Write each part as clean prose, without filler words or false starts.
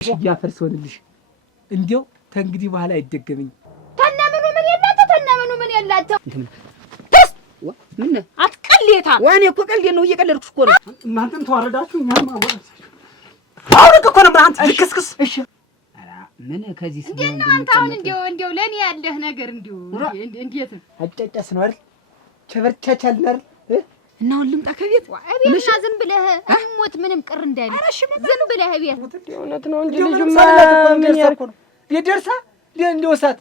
ያፈርስ ሆነልሽ እንዴው ተንግዲህ በኋላ አይደገመኝ ተነምኑ ምን የላቸው ምን አትቀልየታ ዋኔ እኮ ቀልዴ ነው እየቀለድኩሽ እኮ ነው እናንተም ተዋረዳችሁ እኛም አወራችሁ አውልቅ እኮ ነው አንተ ልክስክስ እሺ አራ ምን ከዚህ እንዴት ነው አንተ አሁን እንዴው ለኔ ያለህ ነገር እንዴት አጨጨስ ነው አይደል ቸበርቻቻል ነው አይደል እና ሁሉም ከቤት እቤትና ዝም ብለህ አሞት ምንም ቅር እንዳይል ዝም ብለህ ቤት እውነት ነው እንጂ ልጅማ ምን ያርኩ ነው ይደርሳ እንደው ሳት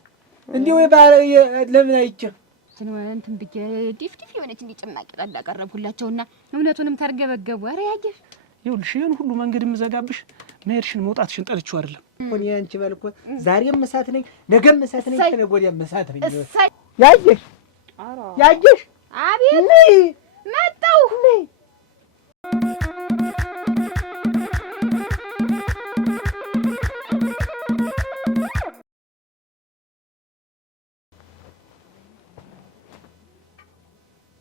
እንደው ለምን አይቼ እንትን ብዬ ዲፍዲፍ የሆነች እንዲጭማቂ ጠላ ቀረብኩላቸውና እውነቱንም ተርገበገቡ። ኧረ ያየሽ ይኸውልሽ ይሄን ሁሉ መንገድ የምዘጋብሽ መሄድሽን መውጣትሽን ጠልቼው አይደለም እኮ እኔ አንቺ በልኩ ዛሬም መሳት ነኝ ነገም መሳት ነኝ ከነገ ወዲያም መሳት ነኝ ያየሽ ያየሽ አቤት መጣሁ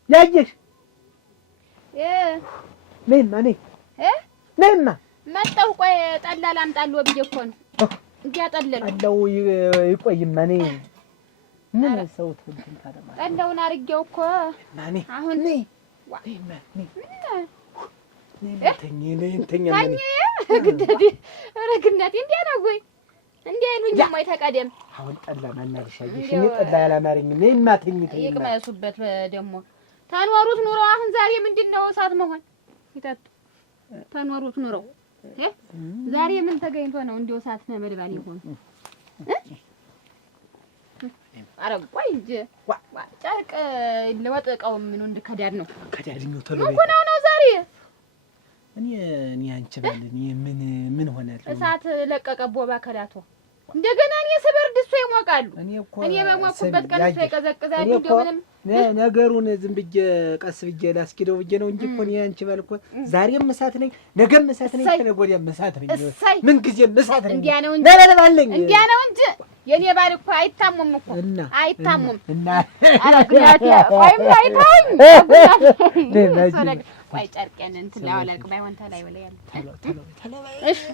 ያየሽ ነይማ ነይማ መጣሁ ቆይ ጠላ ላምጣልዎ ብዬሽ እኮ ነው እንዲያጠለሉ አለው ይቆይማ ነይ ምን ሰው እንትን ታደማ ጠላውን አርጌው እኮ ማኔ አሁን ነይማ ነይ ተኛ ግደዲ ረግነቴ እንዲያ ነው ወይ እንዲያ ይሉኝ ማይ ተቀደም አሁን ጠላ ማናልሻየሽ እኔ ጠላ ያላማረኝ ነይማ ተኝ ይቅመሱበት ደግሞ ታንወሩት ኑሮ አሁን ዛሬ ምንድነው እሳት መሆን ይጣጡ ታንወሩት ኑሮ ዛሬ ምን ተገኝቶ ነው እንዲው እሳት መመድባል ይሆን አረጋይ እንጂ ጨርቅ ለወጥቀው ምን እንደከዳድ ነው ከዳድኛው ተሎ ነው ዛሬ እኔ አንቺ ባለኝ ምን ሆነ እሳት ለቀቀ ቦባ ከላቶ እንደገና እኔ ስበርድ እሱ ይሞቃሉ እኔ በሞቁበት ቀን እሱ ይቀዘቅዛል እንዴ ምንም ነገሩን ዝም ብዬ ቀስ ብዬ ላስኪደው ብዬ ነው እንጂ እኮ እኔ አንቺ ባልኩ ዛሬም መሳት ነኝ ነገም መሳት ነኝ ከነገ ወዲያም መሳት ነኝ ምን ጊዜም መሳት ነኝ እንዲያ ነው እንጂ ለለለባለኝ እንዲያ ነው እንጂ የኔ ባል እኮ አይታሙም እኮ አይታሙም እና አረግላቴ ወይም አይታውኝ ወይ ጨርቄን እንትን ላወለቅ ባይሆን ተላይ ወለ ያለ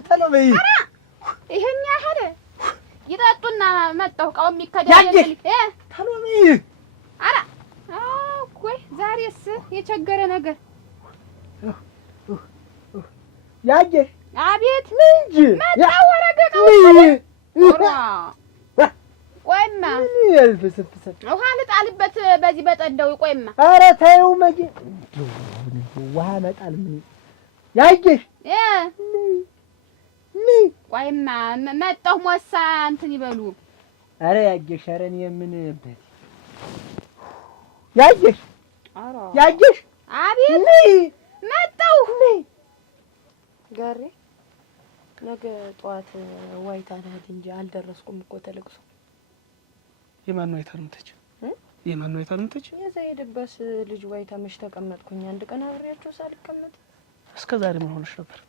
ተሎ በይ ይሄን ያህል ይጣጡና መጣሁ ቃው የሚከዳል ተሎ በይ አራ ቆይ ዛሬስ የቸገረ ነገር ያየሽ አቤት እንጂ መጣው ወረገቀው ቆይማ ያልፈሰፈሰ ውሃ ልጣልበት በዚህ በጠዳው ቆይማ ኧረ ተይው መጂ ውሃ መጣል ምን ያየሽ ቆይማ መጣሁ ሞሳ እንትን ይበሉ ኧረ ያየሽ ኧረ እኔ ምን በት ያየሽ ያየሽ አቤት መጣሁ ጋሪ ነገ ጧት ዋይታ ናት እንጂ አልደረስኩም እኮ ተለቅሶ የማን ነው አይታልምተች የማን ነው አይታልምተች የዘይድበስ ልጅ ዋይታ መሽ ተቀመጥኩኝ አንድ ቀን አብሬያቸው ሳልቀመጥ እስከ ዛሬ ምን ሆነሽ ነበር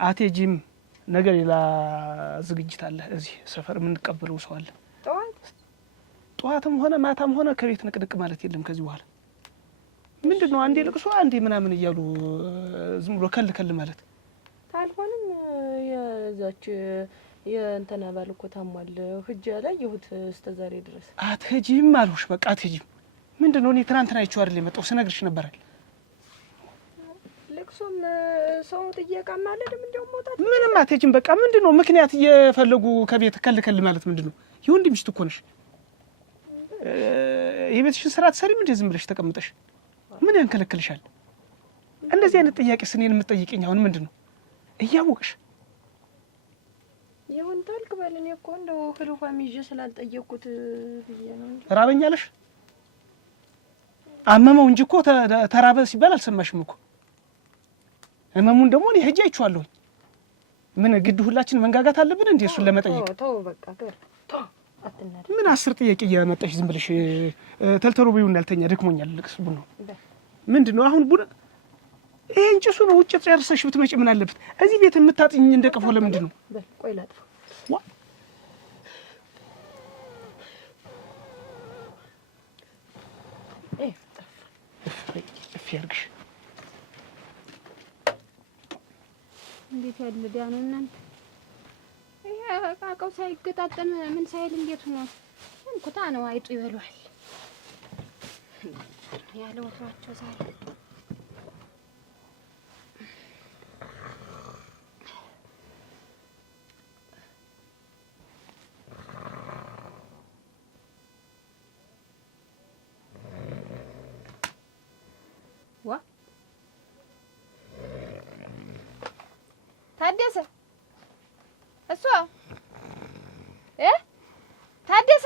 አቴጂም ነገ ሌላ ዝግጅት አለ እዚህ ሰፈር የምንቀበለው ሰው አለ ጧትም ሆነ ማታም ሆነ ከቤት ንቅንቅ ማለት የለም ከዚህ በኋላ ምንድነው አንዴ ልቅሶ አንዴ ምናምን እያሉ ዝም ብሎ ከልከል ማለት ታልሆነም የዛች የእንተና ባልኮ ታሟል ህጅ ላይ ይሁት እስከ ዛሬ ድረስ አትሄጂም አልሁሽ በቃ አትሄጂም ምንድነው እኔ ትናንትና አይቼው አይደል የመጣው ስነግርሽ ነበር አይደል ለቅሶም ሰው ጥየቃ ማለድም እንደው ሞታት ምንም አትሄጂም በቃ ምንድነው ምክንያት እየፈለጉ ከቤት ከልከል ማለት ምንድነው ይሁን ዲምሽት እኮ ነሽ የቤትሽን ስራ ትሰሪም እንዴ ዝም ብለሽ ተቀምጠሽ ምን ያንከለክልሻል እንደዚህ አይነት ጥያቄ ስኔን የምትጠይቀኝ አሁን ምንድነው እያወቅሽ ይሁን ታልክ በለኝ እኮ እንደው ህልፋም ይዤ ስላልጠየቁት ብዬ ነው እንጂ ራበኛለሽ አመመው እንጂ እኮ ተራበ ሲባል አልሰማሽም እኮ እመሙን ደግሞ እኔ ሄጄ አይቼዋለሁ ምን ግድ ሁላችን መንጋጋት አለብን እንዴ እሱን ለመጠየቅ ተው በቃ ገር ተው አትናደ ምን 10 ጥያቄ እያመጣሽ ዝም ብለሽ ተልተሎ በይው እንዳልተኛ ደክሞኛል ልቅስ ቡና ምንድነው አሁን ቡና ይሄን ጭሱ ነው ውጭ ጨርሰሽ ብትመጪ ምን አለበት እዚህ ቤት የምታጥኝ እንደቀፎ ለምንድን ነው ቆይ ላጥፋ እፍ ያርግሽ እንዴት ያለ ዳ ነው እናንተ! ይሄ ቃቃው ሳይገጣጠም ምን ሳይል እንዴት ነው? እንኩታ ነው አይጡ ይበሏል ያለ ወጥሯቸው ዛሬ ታደሰ እሷ ታደሰ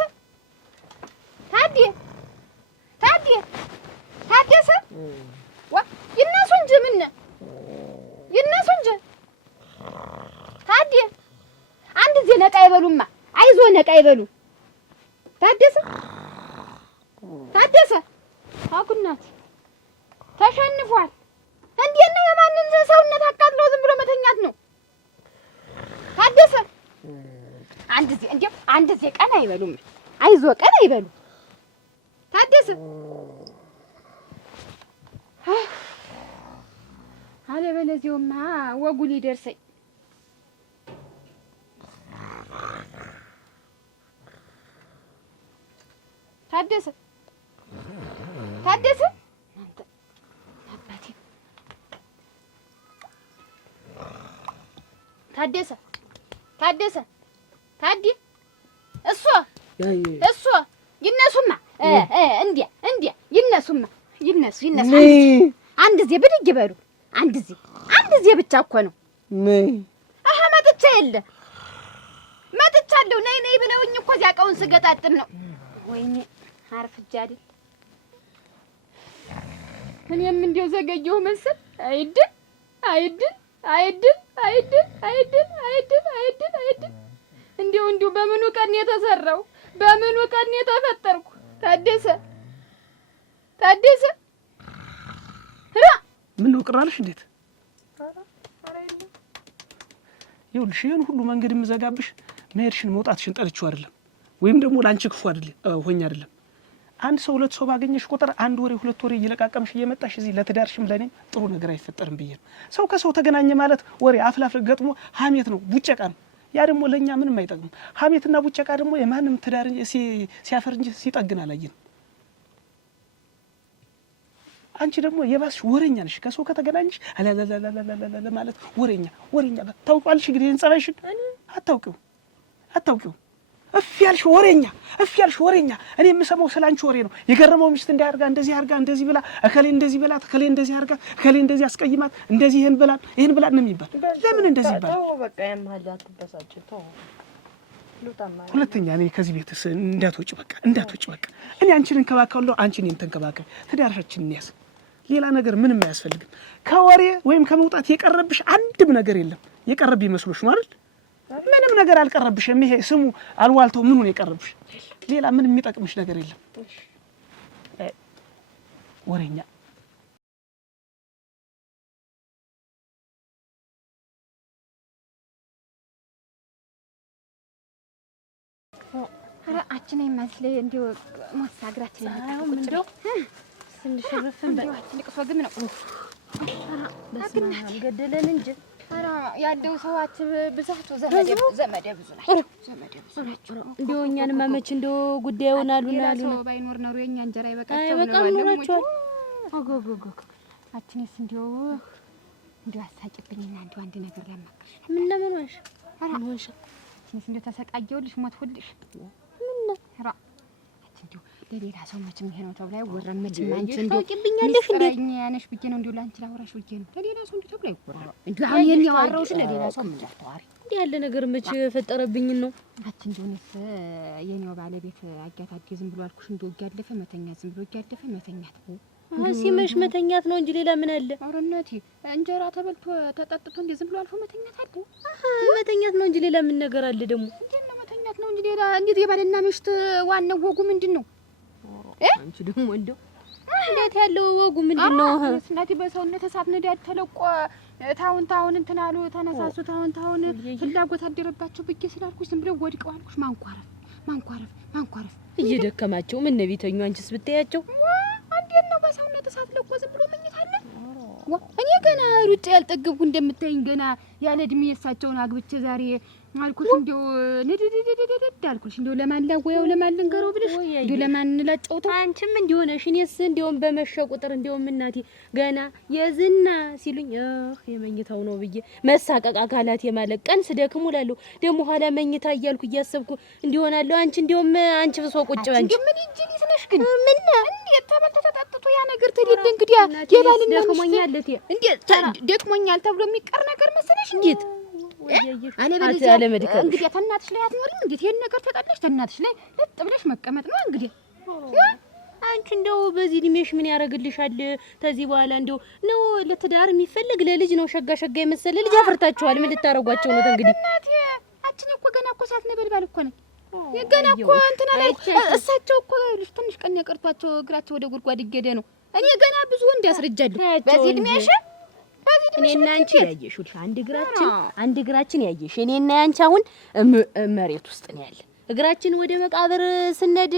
ታደሰ ይነሱ እንጂ ምን ይነሱ እንጂ ታዲያ አንድ ጊዜ ነቃ ይበሉማ። አይዞ ነቃ ይበሉ። ታደሰ አጉናት ተሸንፏል። እንዴት ነው የማንን ሰውነት አቃጥለው ዝም ብሎ መተኛት ነው? ታደሰ አንድ ጊዜ ቀና አይበሉም። አይዞ ቀና አይበሉ። ታደሰ አለበለዚያውማ ወጉ ሊደርሰኝ ታደሰ አንተ አባቴ ታደሰ እሷ ይነሱማ እንዲያ ይነሱማ ይነሱ አንድ ጊዜ ብድግ ይበሉ። አንድ ጊዜ ብቻ እኮ ነው። አሃ መጥቻለሁ ነይ ብለውኝ እኮ እዚያ እቃውን ስገጣጥም ነው። ወይኔ አርፍጃ አይደል እኔም እንዲያው ዘገየሁ መሰል። አይድል እንዲያው በምኑ ቀን የተሰራው በምኑ ቀን የተፈጠርኩ ታደሰ ምን ነው ቅራልሽ? እንዴት ይኸውልሽ ይሄን ሁሉ መንገድ የምዘጋብሽ መሄድሽን መውጣትሽን ጠልቼው አይደለም፣ ወይም ደግሞ ላንቺ ክፉ አይደለም። አንድ ሰው ሁለት ሰው ባገኘሽ ቁጥር አንድ ወሬ ሁለት ወሬ እየለቃቀምሽ እየመጣሽ እዚህ ለትዳርሽም ለኔም ጥሩ ነገር አይፈጠርም ብዬ ነው። ሰው ከሰው ተገናኘ ማለት ወሬ አፍላፍ ገጥሞ ሀሜት ነው፣ ቡጨቃ ነው። ያ ደግሞ ለኛ ምንም አይጠቅም። ሀሜትና ቡጨቃ ደግሞ የማንም ትዳር ሲያፈር እንጂ ሲጠግን አላየንም። አንቺ ደግሞ የባስሽ ወሬኛ ነሽ። ከሰው ከተገናኘሽ አላላላላላ ማለት ወሬኛ ታውቃለሽ። እንግዲህ እንጸባይሽን አታውቂው እፍ ያልሽ ወሬኛ። እኔ የምሰማው ስላንቺ ወሬ ነው። የገረመው ሚስት እንዳያርጋ እንደዚህ ብላ እከሌ እንደዚህ ብላ እከሌ እንደዚህ አርጋ እከሌ እንደዚህ አስቀይማት እንደዚህ ይሄን ብላ ነው የሚባል። ለምን እንደዚህ ይባል? ተው በቃ ያማል አትበሳጭ። ተው ሁለተኛ እኔ ከዚህ ቤት እንዳትወጪ በቃ። እኔ አንቺን እንከባከባለሁ፣ አንቺ እኔን ተንከባከብ። ትዳርሻችንን እንያዝ። ሌላ ነገር ምንም አያስፈልግም። ከወሬ ወይም ከመውጣት የቀረብሽ አንድም ነገር የለም። የቀረብ ይመስሎሽ ነው አይደል? ምንም ነገር አልቀረብሽም። ይሄ ስሙ አልዋልተው ምኑን የቀረብሽ? ሌላ ምንም የሚጠቅምሽ ነገር የለም። ወሬኛ አችን ይመስል እንዲው ማሳግራችን ቁጭ ነው ትንሽ ረፈን በአችን ልቅሶ ግን ነው በስማም ገደለን እንጂ ኧረ ያለው ሰዋት ብዛቱ ዘመደ ብዙ ናቸው። እንዲው እኛንማ መች እንደው ጉዳዩን አሉና ሰው ባይኖር ነው የኛ እንጀራ ይበቃቸው ነው። አጎጎጎ አችንስ እንዲው አሳጭብኝና እንዲው አንድ ነገር ላማክርሽ። ምን ለምን ወንሽ አችንስ እንዲው ተሰቃየውልሽ ሞትሁልሽ ራ እንዲው ለሌላ ሰው መቼም ይሄ ነው ተብሎ አይወራም። መቼም አንቺ እንዲው ታውቂብኛለሽ እንዴ ያነሽ ብዬ ነው እንዲው ላንቺ ላወራሽ ብዬ ነው። ለሌላ ሰው እንዲው ተብሎ አይወራም። እንዲው አሁን የኔ ያወራውሽ ለሌላ ሰው ምን ታወሪ እንዴ ያለ ነገር መቼ ፈጠረብኝ ነው። አቺ እንዲውንስ የኔው ባለቤት አጋታዴ ዝም ብሎ አልኩሽ እንዲው ያለፈ መተኛት ዝም ብሎ ያለፈ መተኛት ሲመሽ መተኛት ነው እንጂ ሌላ ምን አለ? ኧረ እናቴ እንጀራ ተበልቶ ተጠጥቶ እንዴ ዝም ብሎ አልፎ መተኛት አለ? መተኛት ነው እንጂ ሌላ ምን ነገር አለ ደግሞ? እንዴት ነው መተኛት ነው እንጂ ሌላ እንዴት የባልና ሚስት ዋናው ወጉ ምንድነው? አንቺ ደግሞ እንደው እንዴት ያለው ወጉ ምንድነው? እናቴ በሰውነት እሳት ነዳድ ተለቆ ታውን እንትን አሉ ተነሳሱ ታውን ፍላጎት አደረባቸው ብዬ ስላልኩሽ ዝም ብለው ወድቀው አልኩሽ። ማንኳረፍ እየደከማቸው ምን ነቢተኙ አንቺስ ብታያቸው እንዴት ነው በሰውነት እሳት ለቆ ዝም ብሎ መኝታ አለ? እኔ ገና ሩጭ ያልጠገብኩ እንደምታይኝ ገና ያለ እድሜ እሳቸውን አግብቼ ዛሬ አልኩሽ እንደው ንድድድድድ አልኩሽ እንደው ለማን ላወያው ለማን ልንገረው ብለሽ እንደው ለማን እንላጨውተው አንቺም እንዲሆነሽ እኔስ እንደውም በመሸ ቁጥር እንደውም እናቴ ገና የዝና ሲሉኝ የመኝታው ነው ብዬ መሳቀቅ አካላት የማለቅ ቀን ስደክም ውላለሁ። ደግሞ ኋላ መኝታ እያልኩ እያሰብኩ እንዲሆናለሁ። አንቺ እንደውም አንቺ ብሶ ቁጭ ባንቺ ምን እንጂ ነሽ ግን ምን እንዴት ተመተታጣጥቶ ያ ነገር ተደለ እንግዲህ የባልና ደክሞኛል እቴ እንዴት ደክሞኛል ተብሎ የሚቀር ነገር መሰለሽ እንዴት አለ መድከም እንግዲህ ተናትሽ ላይ አትኖሪም እንዴት ይሄን ነገር ተጣላሽ ተናትሽ ላይ ለጥ ብለሽ መቀመጥ ነው እንግዲህ አንቺ እንደው በዚህ እድሜሽ ምን ያደርግልሻል? ከዚህ በኋላ እንደው ነው ለትዳር የሚፈልግ ለልጅ ነው ሸጋ ሸጋ የመሰለ ልጅ አፈርታችኋል። ምን ልታረጓቸው ነው እንግዲህ? እናቴ አንቺ እኮ ገና እኮ ሳት ነበልባል እኮ ነኝ የገና እኮ እንትና ላይ እሳቸው እኮ ልጅ ትንሽ ቀን ያቀርቷቸው እግራቸው ወደ ጉድጓድ ይገደ ነው። እኔ ገና ብዙ ወንድ ያስረጃለሁ በዚህ እድሜሽ እኔና አንቺ ያየሽ አንድ እግራችን ያየሽ እኔና አንቺ አሁን መሬት ውስጥ ነው ያለ እግራችን ወደ መቃብር ስነድ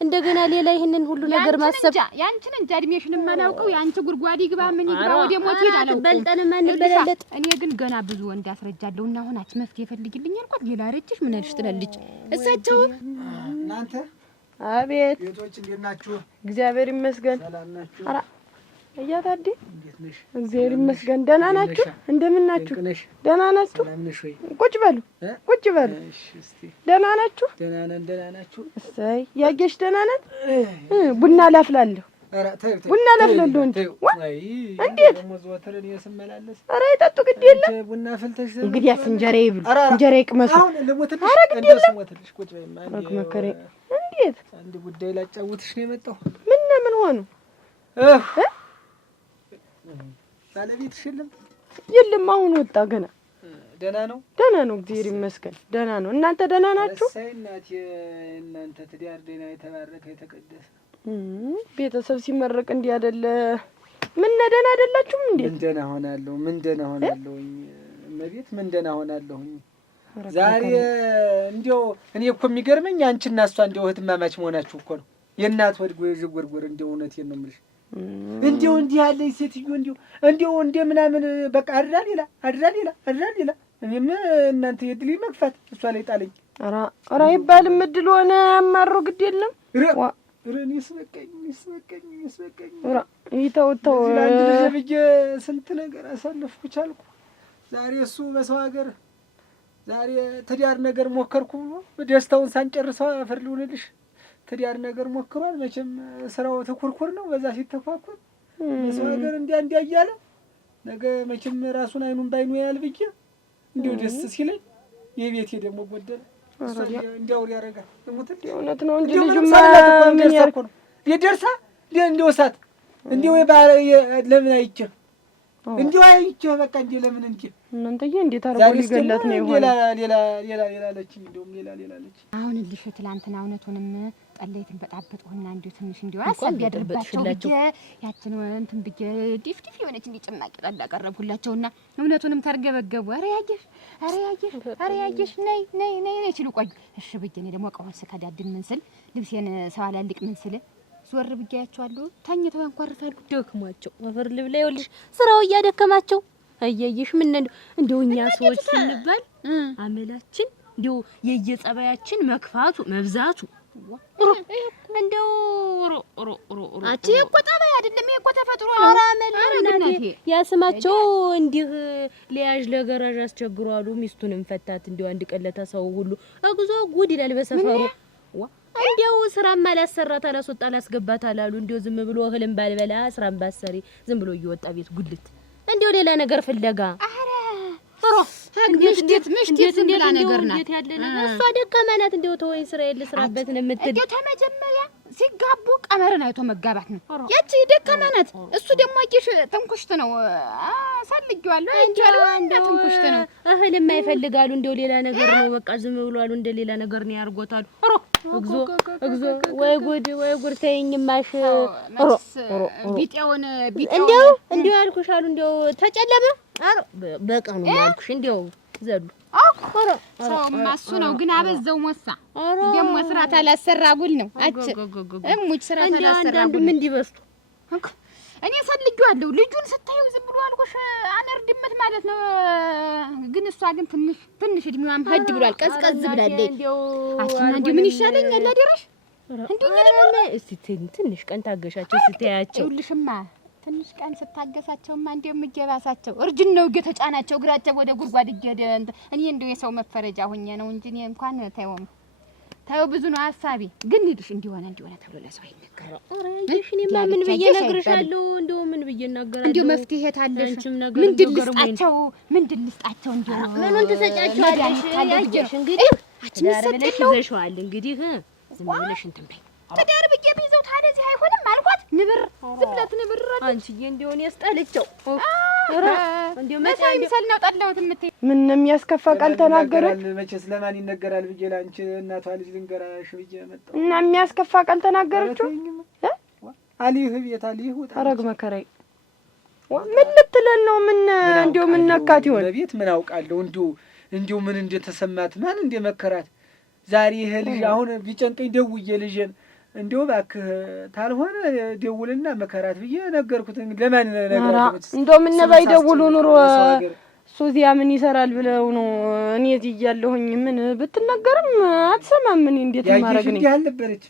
እንደገና ሌላ ይሄንን ሁሉ ነገር ማሰብ ያንቺን እንጃ እድሜሽን ማላውቀው ያንቺ ጉድጓድ ይግባ ምን ይግባ ወደ ሞት ይዳለው በልጠን ማን በለለጥ እኔ ግን ገና ብዙ ወንድ ያስረጃለሁና አሁን አች መፍትሄ ፈልግልኝ አልኳት። ሌላ ረጅሽ ምን አልሽ ትላለች እሳቸው እናንተ አቤት ቤቶች እንዴት ናችሁ? እግዚአብሔር ይመስገን። ሰላም ናችሁ? አራ እያታዲ እንዴት ነሽ? እግዚአብሔር ይመስገን። ደህና ናችሁ? እንደምን ናችሁ? ደህና ናችሁ? ሰላም ነሽ ወይ? ቁጭ በሉ ቁጭ በሉ። እሺ እስቲ ደህና ናችሁ? ደህና ናችሁ? እሰይ ያጌሽ ደህና ናት? ቡና ላፍላለሁ። ኧረ ተይ ቡና ላፍላለሁ እንዴ? አይ እንዴት ደሞ ዘወትርን የስመላለስ ኧረ ይጠጡ ግድ የለም። ቡና ፈልተሽ እንግዲያስ እንጀራ ይብሉ እንጀራ ይቅመሱ። አሁን ልሞትልሽ እንደው ስሞትልሽ ቁጭ በይማ መከሬ እንዴት አንድ ጉዳይ ላጫውትሽ ነው የመጣው። ምን ሆኑ? ባለቤትሽ የለም አሁን ወጣ ገና። ደህና ነው? ደህና ነው እግዚአብሔር ይመስገን ደህና ነው። እናንተ ደህና ናችሁ? እሰይ እናቴ እናንተ ትዳር ደህና የተባረከ የተቀደሰ ቤተሰብ ሲመረቅ እንዲህ አይደለ? ምን ደህና አይደላችሁም እንዴ? ምን ደህና ሆናለሁኝ እመቤት ምን ደህና ሆናለሁኝ። ዛሬ እንዲያው እኔ እኮ የሚገርመኝ አንቺና እሷ እንዲያው እህትማማች መሆናችሁ እኮ ነው። የእናት ወድ ጎርጎር እንዲያው እውነቴን ነው የምልሽ። እንዲያው እንዲህ ያለኝ ሴትዮ እንዲያው እንደ ምናምን በቃ አድራ ሌላ እኔም እናንተ የድል መግፋት እሷ ላይ ጣለኝ። ኧረ አይባልም እድል ሆነ ያማሩ ግድ የለም እኔስ በቃኝ ተው አንድ ልጅ ብዬ ስንት ነገር አሳለፍኩ ቻልኩ። ዛሬ እሱ በሰው ሀገር ዛሬ ትዳር ነገር ሞከርኩ ብሎ ደስታውን ሳንጨርሰው አፈር ልሆንልሽ ትዳር ነገር ሞክሯል። መቼም ስራው ተኩርኩር ነው። በዛ ሲተኳኩር በሰው ሀገር እንዲያ እያለ ነገ መቼም ራሱን አይኑን ባይኑ ያያል ብዬ እንዲሁ ደስ ሲለኝ የቤቴ ደግሞ ጎደለ። እንዲያውር ያደርጋል ልሙት እውነት ነው እንጂ ልጁማ ምን ያርኩ ነው የደርሳ እንዲው እሳት እንዲው ለምን አይቼ እንዲው አይቼ በቃ እንዴ ለምን እንጂ እናንተዬ እንዴት አርጎ ሊገላት ነው ይሆን? ሌላ ለችኝ እንደውም ሌላ ለች አሁን ልሽ ትላንትና እውነቱንም ጠለይትን በጣበጥሁና እንዲው ትንሽ እንዲው አሳብ ያደርባቸው ብዬ ያችን እንትን ብዬ ዲፍዲፍ የሆነች እንዲ ጭማቂ ጠላ ቀረብኩላቸውና እውነቱንም ተርገበገቡ። ኧረ ያየሽ ነይ ሲሉ ቆዩ። እሺ ብዬ እኔ ደግሞ ቀወስ ከዳድን ምን ስል ልብሴን ሰው አላልቅ ምን ስል ዞር ብያቸዋለሁ። ተኝተው ያንኳርፋሉ። ደክሟቸው አፈር ልብላ ይኸውልሽ ስራው እያደከማቸው አየይሽ ምን እንደው እኛ ሰዎች ስንባል አመላችን እንደው የየጸባያችን መክፋቱ መብዛቱ እንደው አቺ እኮ ጠባይ አይደለም እኮ ተፈጥሮ አራመል ያስማቸው እንዲህ ለያዥ ለገራዥ አስቸግሯሉ። ሚስቱንም ፈታት እንደው አንድ ቀለታ ሰው ሁሉ አግዞ ጉድ ይላል በሰፈሩ። እንዴው ስራም አላሰራት አላስወጣ አላስገባት አላሉ። እንዴው ዝም ብሎ እህልም ባልበላ ስራም ባሰሪ ዝም ብሎ እየወጣ ቤት ጉልት እንዴው ሌላ ነገር ፍለጋ እንዴት እንደላ ነገር ናት እሷ ደካማ ናት። እንዴው ተወይ ስራ የለ ስራበት ነው የምትል እንዴው ተመጀመሪያ ሲጋቡ ቀመርን አይቶ መጋባት ነው። ያቺ ደካማ ናት። እሱ ደግሞ አቂሽ ተንኩሽት ነው ሳልጊዋለሁ እንዴው ተንኩሽት ነው። እህልም አይፈልጋሉ። እንዴው ሌላ ነገር ነው በቃ ዝም ብሏሉ። እንደ ሌላ ነገር ነው ያርጎታሉ። እግዚኦ ወይ ጉድ ተይኝማሽ ቢጤውን እንዴው ያልኩሻሉ። እንዴው ተጨለመ በቀኑ ያልኩሽ እንዴው ዘሉ ሰውማ እሱ ነው ግን አበዛው ሞሳ ደግሞ ስራ ታላሰራ ጉል ነው። አጭ እሙች ስራ ታላሰራ ጉል ምን እንዲበስቱ እኔ ሰልጄዋለሁ። ልጁን ስታዩ ዝም ብሎ አልኩሽ አነር ድመት ማለት ነው። ግን እሷ ግን ትንሽ እድሜዋም ሄድ ብሏል። ቀዝቀዝ ብላለች። አችና እንዲሁ ምን ይሻለኛል አደረሽ እንዲሁ እስቲ ትንሽ ቀን ታገሻቸው ስትያቸው። ይኸውልሽማ ትንሽ ቀን ስታገሳቸውማ እንደው የምገባሳቸው እርጅን ነው እየተጫናቸው እግራቸው ወደ ጉድጓድ እየሄደ እኔ እንደው የሰው መፈረጃ ሆኜ ነው እንጂ እኔ እንኳን ታየው ብዙ ነው ሀሳቤ። ግን ይልሽ እንዲሆነ ተብሎ ለሰው አይነገርም። እሺ እኔማ ምን ብዬ እነግርሻለሁ? እንደው ምን ብዬ እናገራለሁ? እንደው መፍትሄ ታለሽ? ምንድን ልስጣቸው? እንደው ምኑን ትሰጫቸዋለሽ? ያየሽ እንግዲህ ብለሽ ይዘሽዋል። እንግዲህ ዝም ብለሽ እንትን በይ። ትዳር ብዬ ቢይዘው ታዲያ እዚህ አይሆንም አልኳት። ንብር ዝብለት ንብር አንቺዬ እንደሆነ ያስጠልቸው እንደው መሳይ ምሳል ነው ጠላሁት እምትይ ምን የሚያስከፋ ቃል ተናገረች? መቼስ ለማን ይነገራል ብዬ ለአንቺ እናቷ ልጅ ልንገራሽ ብዬ መጣሁ እና የሚያስከፋ ቃል ተናገረችው። አሊህ ቤት አሊህ ወጣ አረግ መከራይ ምን ልትለን ነው? ምን እንደው ምን ነካት ይሆን? በቤት ምን አውቃለሁ። እንደው ምን እንደተሰማት ማን እንደመከራት ዛሬ ይሄ ልጅ አሁን ቢጨንቀኝ ደውዬ ልጄን እንደው እባክህ ታልሆነ ደውልና መከራት ብዬ ነገርኩት። ለማን ነገርኩት? እንደው ምን ነባይ ደውሉ ኑሮ እሱ እዚያ ምን ይሰራል ብለው ነው። እኔ እዚህ እያለሁኝ ምን ብትነገርም አትሰማም። ምን እንዴት ማረግ ነው? እንዲህ አልነበረች።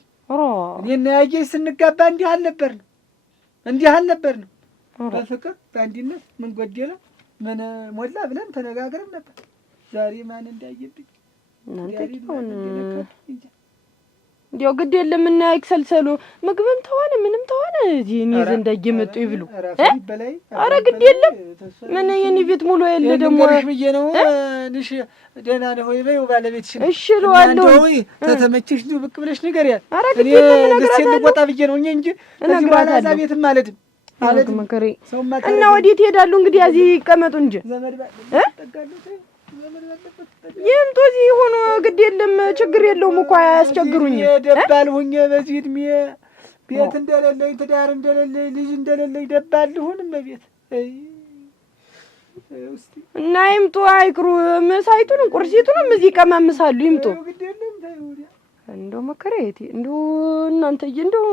እኔና ያየሽ ስንጋባ እንዲህ አልነበርን። በፍቅር በአንድነት ምን ጎደለ ምን ሞላ ብለን ተነጋግረን ነበር። ዛሬ ማን እንዳየብኝ እንዲያው ግድ የለም እና ይክሰልሰሉ ምግብም ተሆነ ምንም ተሆነ እዚህ እኔ ዘንድ እየመጡ ይብሉ። ኧረ ግድ የለም ምን የኔ ቤት ሙሉ የለ ደግሞ ብዬ ነው። ንሽ ደህና ነው ወይ በይው ባለቤትሽ። እሺ እለዋለሁ። ወይ ተተመቸሽ ነው ብቅ ብለሽ ንገሪያት። እኔ ልሴን ልቆጣ ብዬ ነው እንጂ ከዚህ በኋላ እዛ ቤትም አልሄድም መከሬ እና ወዴት ይሄዳሉ? እንግዲህ እዚህ ይቀመጡ እንጂ ይምጡ እዚህ ሆኖ ግድ የለም ችግር የለውም እኮ አያስቸግሩኝ። ደባል ሁኜ በዚህ እድሜ ቤት እንደሌለኝ ትዳር እንደሌለኝ ልጅ እንደሌለኝ ደባል ሁንም በቤት እና ይምጡ አይክሩ። ምሳይቱንም ቁርሲቱንም እዚህ ቀማምሳሉ። ይምጡ እንደው መከሬቴ እንደው እናንተዬ እንደው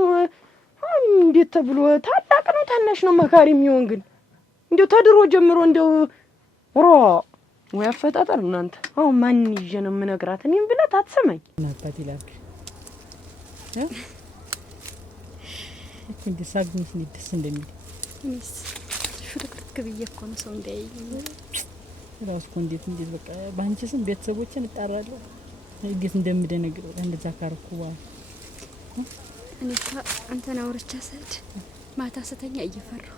እንዴት ተብሎ ታላቅ ነው ታናሽ ነው መካሪ የሚሆን ግን እንደው ተድሮ ጀምሮ እንደው ወይ አፈጣጠር እናንተ አሁን ማን ይዤ ነው የምነግራት? እኔም ብለት አትሰማኝ ናባት ይላል እንዴ ሳግኝሽ ደስ እንደሚል እኔስ ሽርክርክ ብዬ እኮ ነው ሰው እንዳይኝ ራስ እንዴት በቃ ባንቺ ስም ቤተሰቦችን እጣራለሁ። እንዴት እንደምደነግጥ እንደዛ ካርኩዋ እኔ አንተን አውርቻ ሰድ ማታ ስተኛ እየፈራሁ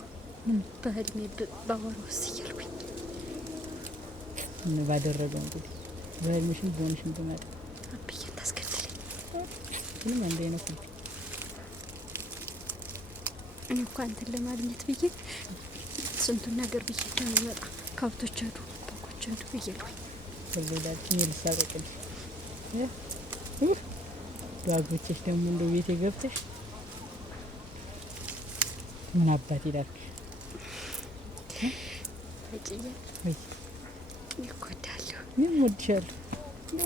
በህልሜ ባወራውስ እያልኩኝ ምን ባደረገው እንግዲህ በህልምሽም በሆንሽም በማለት አብዬ ታስከትለኝ ምንም አንዴ ነው እኔ እኮ አንተን ለማግኘት ብዬ ስንቱን ነገር ብዬ እንደምመጣ ከብቶች ሄዱ በጎች ሄዱ ብዬልኩኝ ወለዳችን ልሳቀቅል ባጎችሽ ደግሞ እንደው ቤቴ ገብተሽ ምን አባት ይላል አጭዬ ይቆዳለሁ ምን ወድሻለሁ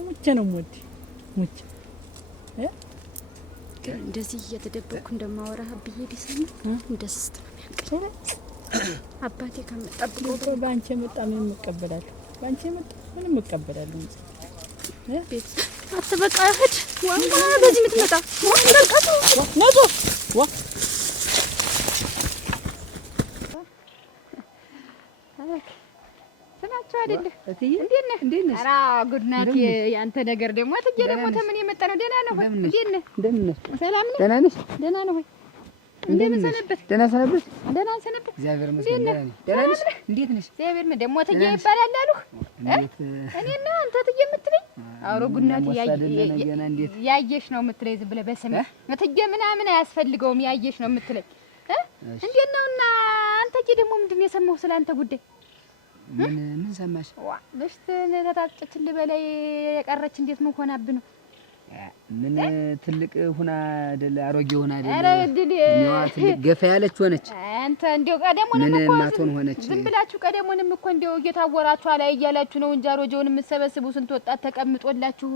ሙቼ ነው ሙቼ ግን እንደዚህ እየተደበቅኩ እንደማወራህ ብዬ ቢሰማ እንደስስት ነው የሚያንቀኝ። አባቴ ከመጣብቀው በአንቺ መጣ ምን መቀበላለሁ በአንቺ መጣ ምንም መቀበላለሁ ቤት አትበቃ እህድ ዋንጋ በዚህ የምትመጣ ወንደልቀቱ ነዶ ዋ ስናቸው አይደለ እንዴት ነህ? ኧረ ጉድ ናት ያንተ ነገር ደግሞ አትጄ ደግሞ ተምን የመጣ ነው? ደህና ነው ወይ? እንዴት ነህ? ሰላም ነህ? ደህና ነሽ? ደህና ነው ወይ? እንደምን ሰነበት? ደህና ሰነበት? ደህና ሰነበት? እግዚአብሔር ይመስገን ደህና ነኝ። ደህና ነሽ? እንዴት ነሽ? እግዚአብሔር ይመስገን ደግሞ ትዬ ይባላል አሉህ? እኔና አንተ ትዬ የምትለኝ አውሮ ጉድ ናት ያየሽ ነው የምትለኝ ዝም ብለህ በስሜ ትዬ ምናምን አያስፈልገውም ያየሽ ነው የምትለኝ እንዴት ነውና አንተ ደግሞ ምንድን ነው የሰማሁ ስለ አንተ ጉዳይ? ምን ሰማሽ? በሽት ተታጨችልህ በላይ የቀረች እንዴት ምን ሆናብህ ነው? ምን ትልቅ ሁና አይደለ አሮጌ ሁና አይደለ እኔዋ ትልቅ ገፋ ያለች ሆነች። አንተ እንደው ቀደሙንም እኮ ማቶን ሆነች። ዝም ብላችሁ ቀደሙንም እኮ እንደው እየታወራችሁ አላይ እያላችሁ ነው እንጂ አሮጌውን የምትሰበስቡ ስንት ወጣት ተቀምጦላችሁ።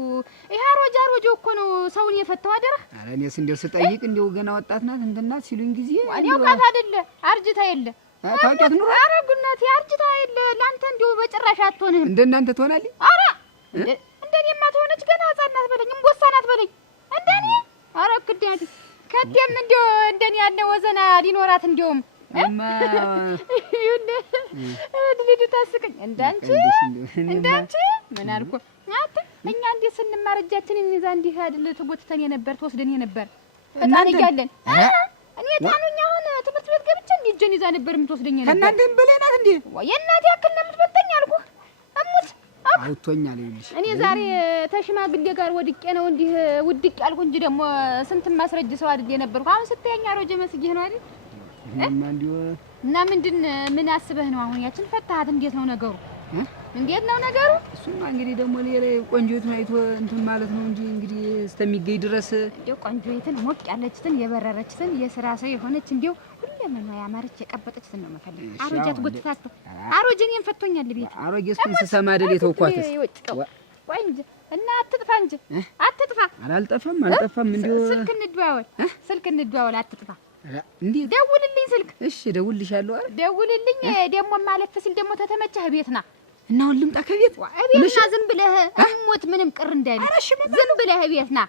ይሄ አሮጌው እኮ ነው ሰውን የፈታው አደራ። ኧረ እኔስ እንደው ስጠይቅ እንደው ገና ወጣት ናት እንትና ሲሉኝ ጊዜ እኔው ቃት አይደለ አርጅታ የለ ታውቂያት ነው። ኧረ ጉናቴ አርጅታ የለ ላንተ እንደው በጭራሽ አትሆንም። እንደናንተ ትሆናለች። ኧረ እንደኔማ ትሆነች ገና ሕፃን ናት በለኝ እምቦሳ ናት በለኝ እንደኔ። ኧረ ክዳት ከደም እንደው እንደኔ ያለ ወዘና ሊኖራት እንደውም ልጅ ታስቀኝ እንዳንቺ ምን አልኩ አንተ እኛ እንዴ ስንማር እጃችንን ይዛ እንዲህ አይደል ተጎትተን የነበር ተወስደን የነበር ፈጣን እያለን እኔ ታኑኛ አሁን ትምህርት ቤት ገብቼ እንዴ እጄን ይዛ ነበር የምትወስደኝ ነበር። እናንተም በለናት እንዴ የእናቴ ያክል ነው የምትበጠኝ አልኩህ እሙት አውቶኛል ይልሽ እኔ ዛሬ ተሽማግሌ ጋር ወድቄ ነው እንዲህ ውድቅ ያልኩ እንጂ ደግሞ ስንት ማስረጅ ሰው አይደል የነበርኩ። አሁን ስትያኛ ሮጀ መስጊህ ነው አይደል እና ምን አስበህ ነው አሁን ያችን ፈታሃት? እንዴት ነው ነገሩ? እንዴት ነው ነገሩ? እሱማ እንግዲህ ደግሞ ሌላ ቆንጆቱን አይቶ እንትን ማለት ነው እንጂ እንግዲህ እስከሚገኝ ድረስ እንደው ቆንጆይትን ሞቅ ያለችትን የበረረችትን የሥራ ሰው የሆነች እንደው ሁሌም ነው ያማረች የቀበጠችትን ነው መፈልግ። አሮጃት ጉትታት አሮጀኔን ፈቶኛል ቤት አሮጌስ ስሰማ አይደል የተውኳትስ ቆይ እንጂ እና አትጥፋ እንጂ አትጥፋ። አልጠፋም እንደው ስልክ እንደዋወል አትጥፋ። እንዴ ደውልልኝ ስልክ። እሺ ደውልልሻለሁ። ደውልልኝ ደግሞ ማለፍ ሲል ደግሞ ተተመቸህ ቤት ና እና አሁን ልምጣ ከቤት ቤት ና ዝም ብለህ እሞት ምንም ቅር እንዳይል ዝም ብለህ ቤት ና።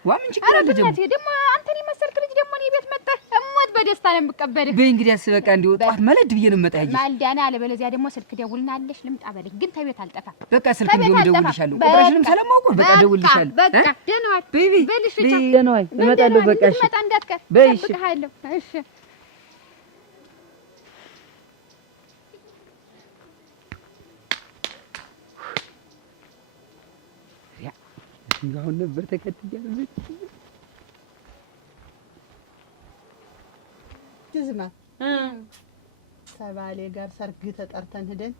ኧረ ብቻት ደግሞ አንተን የመሰልክ ልጅ ደግሞ እኔ ቤት መጣህ እሞት በደስታ ነው የምቀበልህ። በይ እንግዲህ አስበቃ እንዲው ጠዋት ማለድ ብዬ ነው የምመጣ። ማልዳና አለበለዚያ ደግሞ ስልክ ደውልና አለሽ ልምጣ በለኝ። ግን ተቤት አልጠፋም። በቃ ስልክ እንደውም ደውልልሻለሁ። ቁጥርሽንም ስለማውቀው በቃ ደውልልሻለሁ። በቃ ደህና ዋል በልሽ ብቻ ደህና ዋል እመጣለሁ። በቃ እሺ መጣ እንዳትቀር እጠብቅሃለሁ። እሺ አሁን ነበር ተከትያለሁ። ዝማ ከባሌ ጋር ሰርግ ተጠርተን ሄደን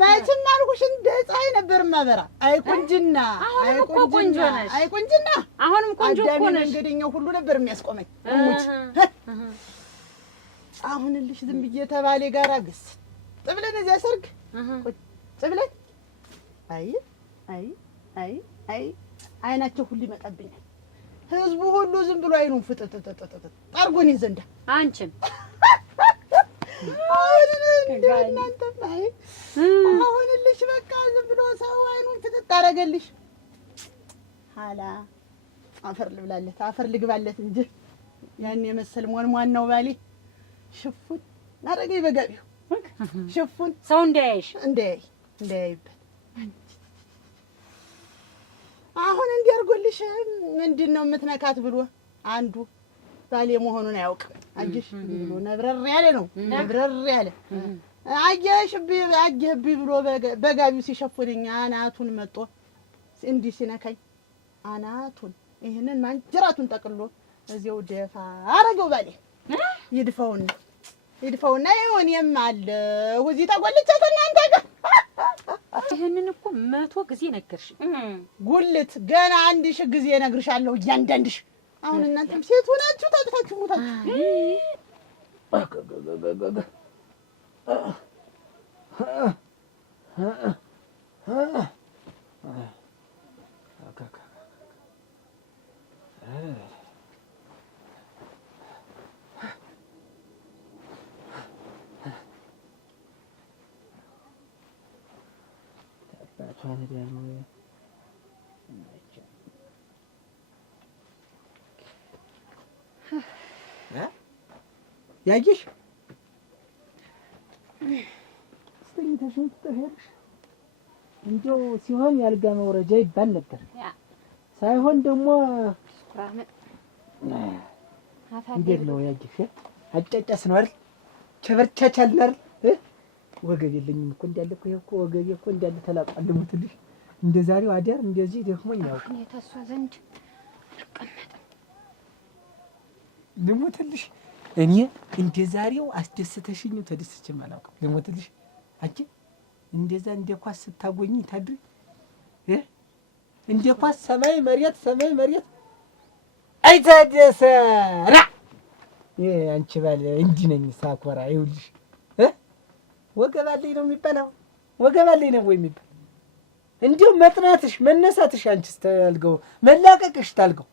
መቼም አልኩሽ እንደ ፀሐይ ነበር ማበራ። አይ ቁንጅና አይ ቁንጅና አሁንም ቆንጆ እኮ ነሽ። መንገደኛው ሁሉ ነበር የሚያስቆመኝ። እሙት አሁንልሽ ዝም ብዬ ተባሌ ጋር አግስ ጥብለን እዚያ ሰርግ ጥብለን አይ አይናቸው ሁሉ ይመጣብኛል። ህዝቡ ሁሉ ዝም ብሎ አይኑን ፍጥጥ ጠርጎኝ ዘንዳ አንቺም አሁንልሽ በቃ ዝም ብሎ ሰው አይኑን ፍጥጥ አደረገልሽ። ኋላ አፈር ልብላለት አፈር ልግባለት እንጂ ያን የመሰል ሟናው ባሌ ሽፉን አደረገኝ በጋቢው ሽፉን ሰው እንዳያይበት አሁን እንዲያርጎልሽ ምንድን ነው የምትነካት ብሎ አንዱ ባሌ መሆኑን አያውቅም። አየሽ ብሎ ነብረር ያለ ነው ነብረር ያለ አየህብኝ ብሎ በጋቢው ሲሸፉንኝ አናቱን መጦ እንዲህ ሲነካኝ አናቱን ይሄንን ማንጀራቱን ጠቅሎ እዚያው ደፋ አረገው ባሌ። ይድፋውና ይሁን አለሁ እዚህ ተጎልቼ እናንተ ጋር ይሄንን እኮ 100 ጊዜ ነገርሽ። ጉልት ገና 1000 ጊዜ እነግርሻለሁ እያንዳንድሽ። አሁን እናንተም ሴት ሆናችሁ ታጥፋችሁ ሞታችሁ። ያየሽ ስተኝተሽ ትጠፊያለሽ። እንደው ሲሆን ያልጋ መውረጃ ይባል ነበር ሳይሆን ደግሞ እንዴት ነው ያየሽ? አጨጨስ ነው አይደል? ቸበርቻቻል ነው አይደል? ወገብ የለኝም እኮ እንዳለ እኮ ወገቤ እኮ እንዳለ ተላቋል። ልሙትልሽ እንደ ዛሬው አዳር እንደዚህ ደክሞኝ ያውቅ እኔ ተሷ ዘንድ አልቀመጥም። ልሙትልሽ እኔ እንደ ዛሬው አስደስተሽኝ ተደስቼም አላውቅም። ልሙትልሽ አንቺ እንደዛ እንደ ኳስ ስታጎኝ ታድሪ እንደ ኳስ ሰማይ መሬት አይተደሰራ አንቺ ባለ እንዲህ ነኝ ሳኮራ ይኸውልሽ ወገባለኝ ነው የሚባለው ወገባለኝ ነው ወይ የሚባል እንዲሁ መጥናትሽ መነሳትሽ አንቺስ ታልገው መላቀቅሽ ታልገው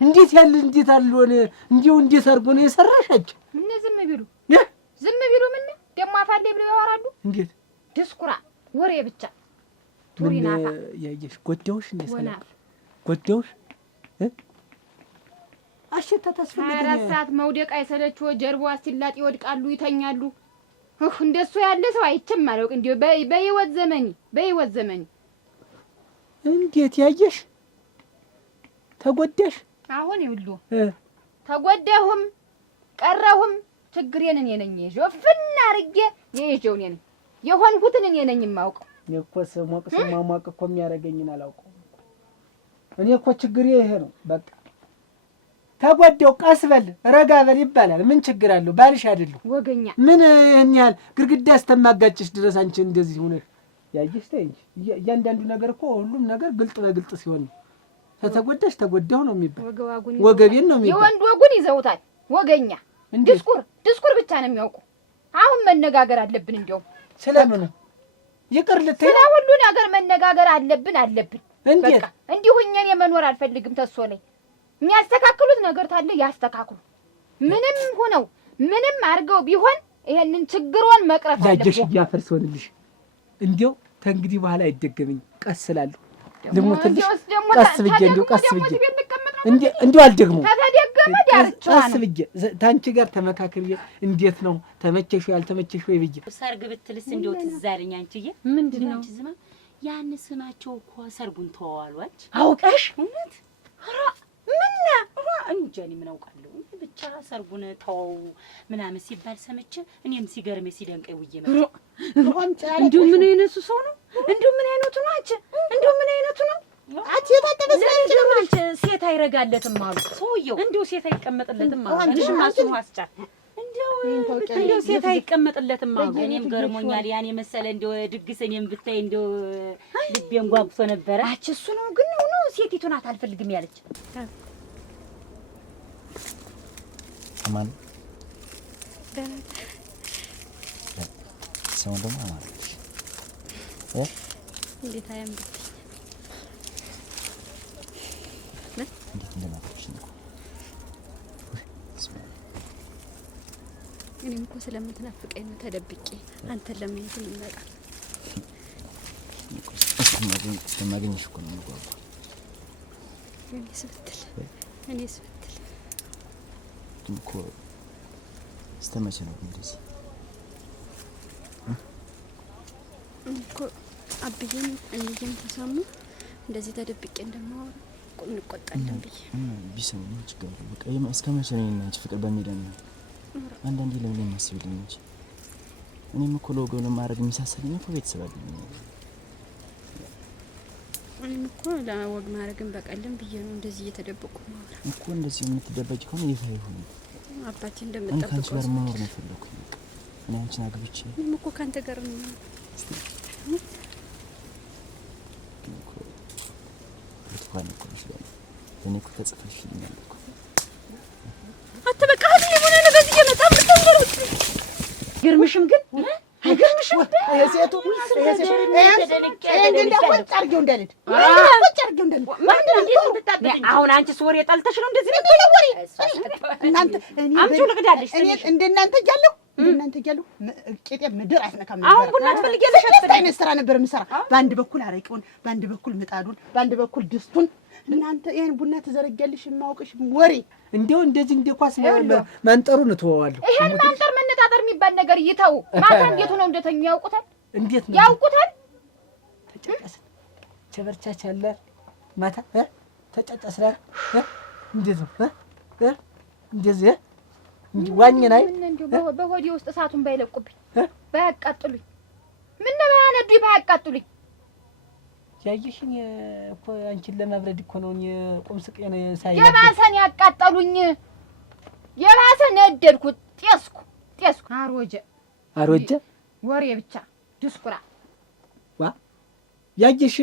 እንዴት አልሆነ እንዲሁ እንዴት አድርጎ ነው የሰራሻች ምን ዝም ቢሉ ምን ደግሞ አፋሌ ብለው ያወራሉ እንዴት ድስኩራ ወሬ ብቻ ቱሪናፋ ያየሽ ጎደውሽ እንደ ሰላም ጎደውሽ አሽታ ታስፈልገኝ 24 ሰዓት መውደቅ አይሰለችው ጀርባዋ ሲላጥ ይወድቃሉ ይተኛሉ እንደሱ ያለ ሰው አይቼም አላውቅ እንዴ በህይወት ዘመኝ እንዴት ያየሽ ተጎዳሽ አሁን ይውሉ ተጎዳሁም ቀረሁም ችግሬን እኔ ነኝ ጆፍና አርጌ የይዤው ነኝ የሆንኩትን እኔ ነኝ የማውቀው እኮ ሰሞቅ እኮ የሚያረገኝን አላውቀው እኔ እኮ ችግሬ ይሄ ነው በቃ ተጎዳው ቀስ በል ረጋ በል ይባላል ምን ችግር አለው ባልሽ አይደለም ወገኛ ምን ይሄን ያህል ግርግዳ አስተማጋጭሽ ድረስ አንቺ እንደዚህ ሆነሽ ያየሽ ተይ እንጂ እያንዳንዱ ነገር እኮ ሁሉም ነገር ግልጥ በግልጥ ሲሆን ተተጎዳሽ ተጎዳው ነው የሚባል ወገቤን ነው የሚባል የወንድ ወጉን ይዘውታል ወገኛ ድስኩር ብቻ ነው የሚያውቁ አሁን መነጋገር አለብን እንደውም ስለምን ይቅር ልትይ ስለ ሁሉ ነገር መነጋገር አለብን በቃ እንዲሁ እኛን የመኖር አልፈልግም ተሶ ላይ የሚያስተካክሉት ነገር ታለ ያስተካክሉ ምንም ሆነው ምንም አርገው ቢሆን ይሄንን ችግሩን መቅረፍ አለበት ያጀሽ ያፈርሶልሽ እንዴው ተንግዲ በኋላ አይደገመኝ ቀስላለሁ ልሞትልሽ ቀስ ብዬ እንዴው አልደግሞ ተደገመ ዳርቻው ቀስ ብዬ ታንቺ ጋር ተመካክሬ እንዴት ነው ተመቸሽ ያልተመቸሽ ወይ ብዬ ሰርግ ብትልስ እንዴው ትዛለኝ አንቺዬ ምንድነው ዝማ ያን ስማቸው እኮ ሰርጉን ተዋዋሏች አውቀሽ እውነት ምንና እንጀኒ ምን አውቃለሁ ብቻ ሰርጉን ተው ምናምን ሲባል ሰምቼ እኔም ሲገርም ሲደንቀኝ ውዬ መጣ እንዴ ምን አይነቱ ሰው ነው እንዴ ምን አይነቱ ነው አንቺ እንዴ ምን አይነቱ ነው አንቺ የታጠበስ ሴት አይረጋለትም አሉ ሰውየው እንዴ ሴት አይቀመጥለትም አሉ አንቺ ማሱ አስጫት እንዴ ሴት አይቀመጥለትም አሉ እኔም ገርሞኛል ያን የመሰለ እንዴ ድግስ እኔም ብታይ እንዴ ልቤን ጓጉቶ ነበር አንቺ እሱ ነው ግን ነው ሴቲቱ ናት አልፈልግም ያለች ማን ሰው ደግሞ ማለት እንዴት አያምር እንዴት እንደማትሽ ነው እኔም እኮ ስለምትናፍቀኝ ነው ተደብቄ አንተን ለማየት እንመጣ ስለማገኝሽ እኮ ነው የምጓጓው እኔ ስብትል እኮ ስተመቼ ነው እንደዚህ እኮ አብዬም እንዴም ተሰሙ እንደዚህ ተደብቄ እንደማወራ ቁም እንቆጣለን ብዬ ቢሰሙኝ ችግር የለም በቃ እስከ መቼ ነው እናንቺ ፍቅር በሚለን አንዳንዴ ለምን የማስብልኝ እንጂ እኔም እኮ ለወገብ ለማድረግ የሚሳሰልኝ እኮ ቤተሰብ አለኝ እኔም እኮ ለወግ ማድረግን በቀልም ብዬ ነው እንደዚህ እየተደበቁ ማውራ እኮ እንደዚህ የምትደበቂ ከሆነ ይፋ ይሁን አባቴ እንደምጠብቀው ከአንቺ ጋር መኖር ነው የፈለኩት እኔ አንቺን አግብቼ እኔም እኮ ከአንተ ጋር ነው እኮ እኔ እኮ ተጽፈሽልኛል እኮ አትበቃ ምን ሆነ ነው በዚህ የመጣ ምትንገሩ ግርምሽም ግን አይገርምሽም የሴቱ አሁን አንቺስ ወሬ ጠልተሽ ነው እንደዚህ እናንተ አምጪው ልቅዳለሽ እንደናንተ እያለሁ ቄጤ ምድር አይነካም ነበር አሁን ቡና ትፈልጊያለሽ አይነት ስራ ነበር የምሰራ በአንድ በኩል አረቂውን በአንድ በኩል ምጣዱን በአንድ በኩል ድስቱን እናንተ ይሄን ቡና ትዘረጊያለሽ የማውቅሽ ወሬ እንደው እንደዚህ እንደ ኳስ ማንጠሩን እተዋለሁ ይሄን ማንጠር መነጣጠር የሚባል ነገር ይተው ማታ እንዴት ነው እንደተኙ ያውቁታል እንዴት ነው ያውቁታል ተጨቀሰ ቸበርቻች አለ ማታ ተጨቀሰ እንዴት ነው እንደዚህ ዋኝናይ በሆዴ ውስጥ እሳቱን ባይለቁብኝ ባያቃጥሉኝ ምን ነው ያነዱኝ ባያቃጥሉኝ ያየሽኝ እኮ አንቺን ለማብረድ እኮ ነው ቁም ስቄን ሳይ የባሰን ያቃጠሉኝ የባሰ ነደድኩት ጤስኩ አሮጀ ወሬ ብቻ ድስኩራ ያየሽ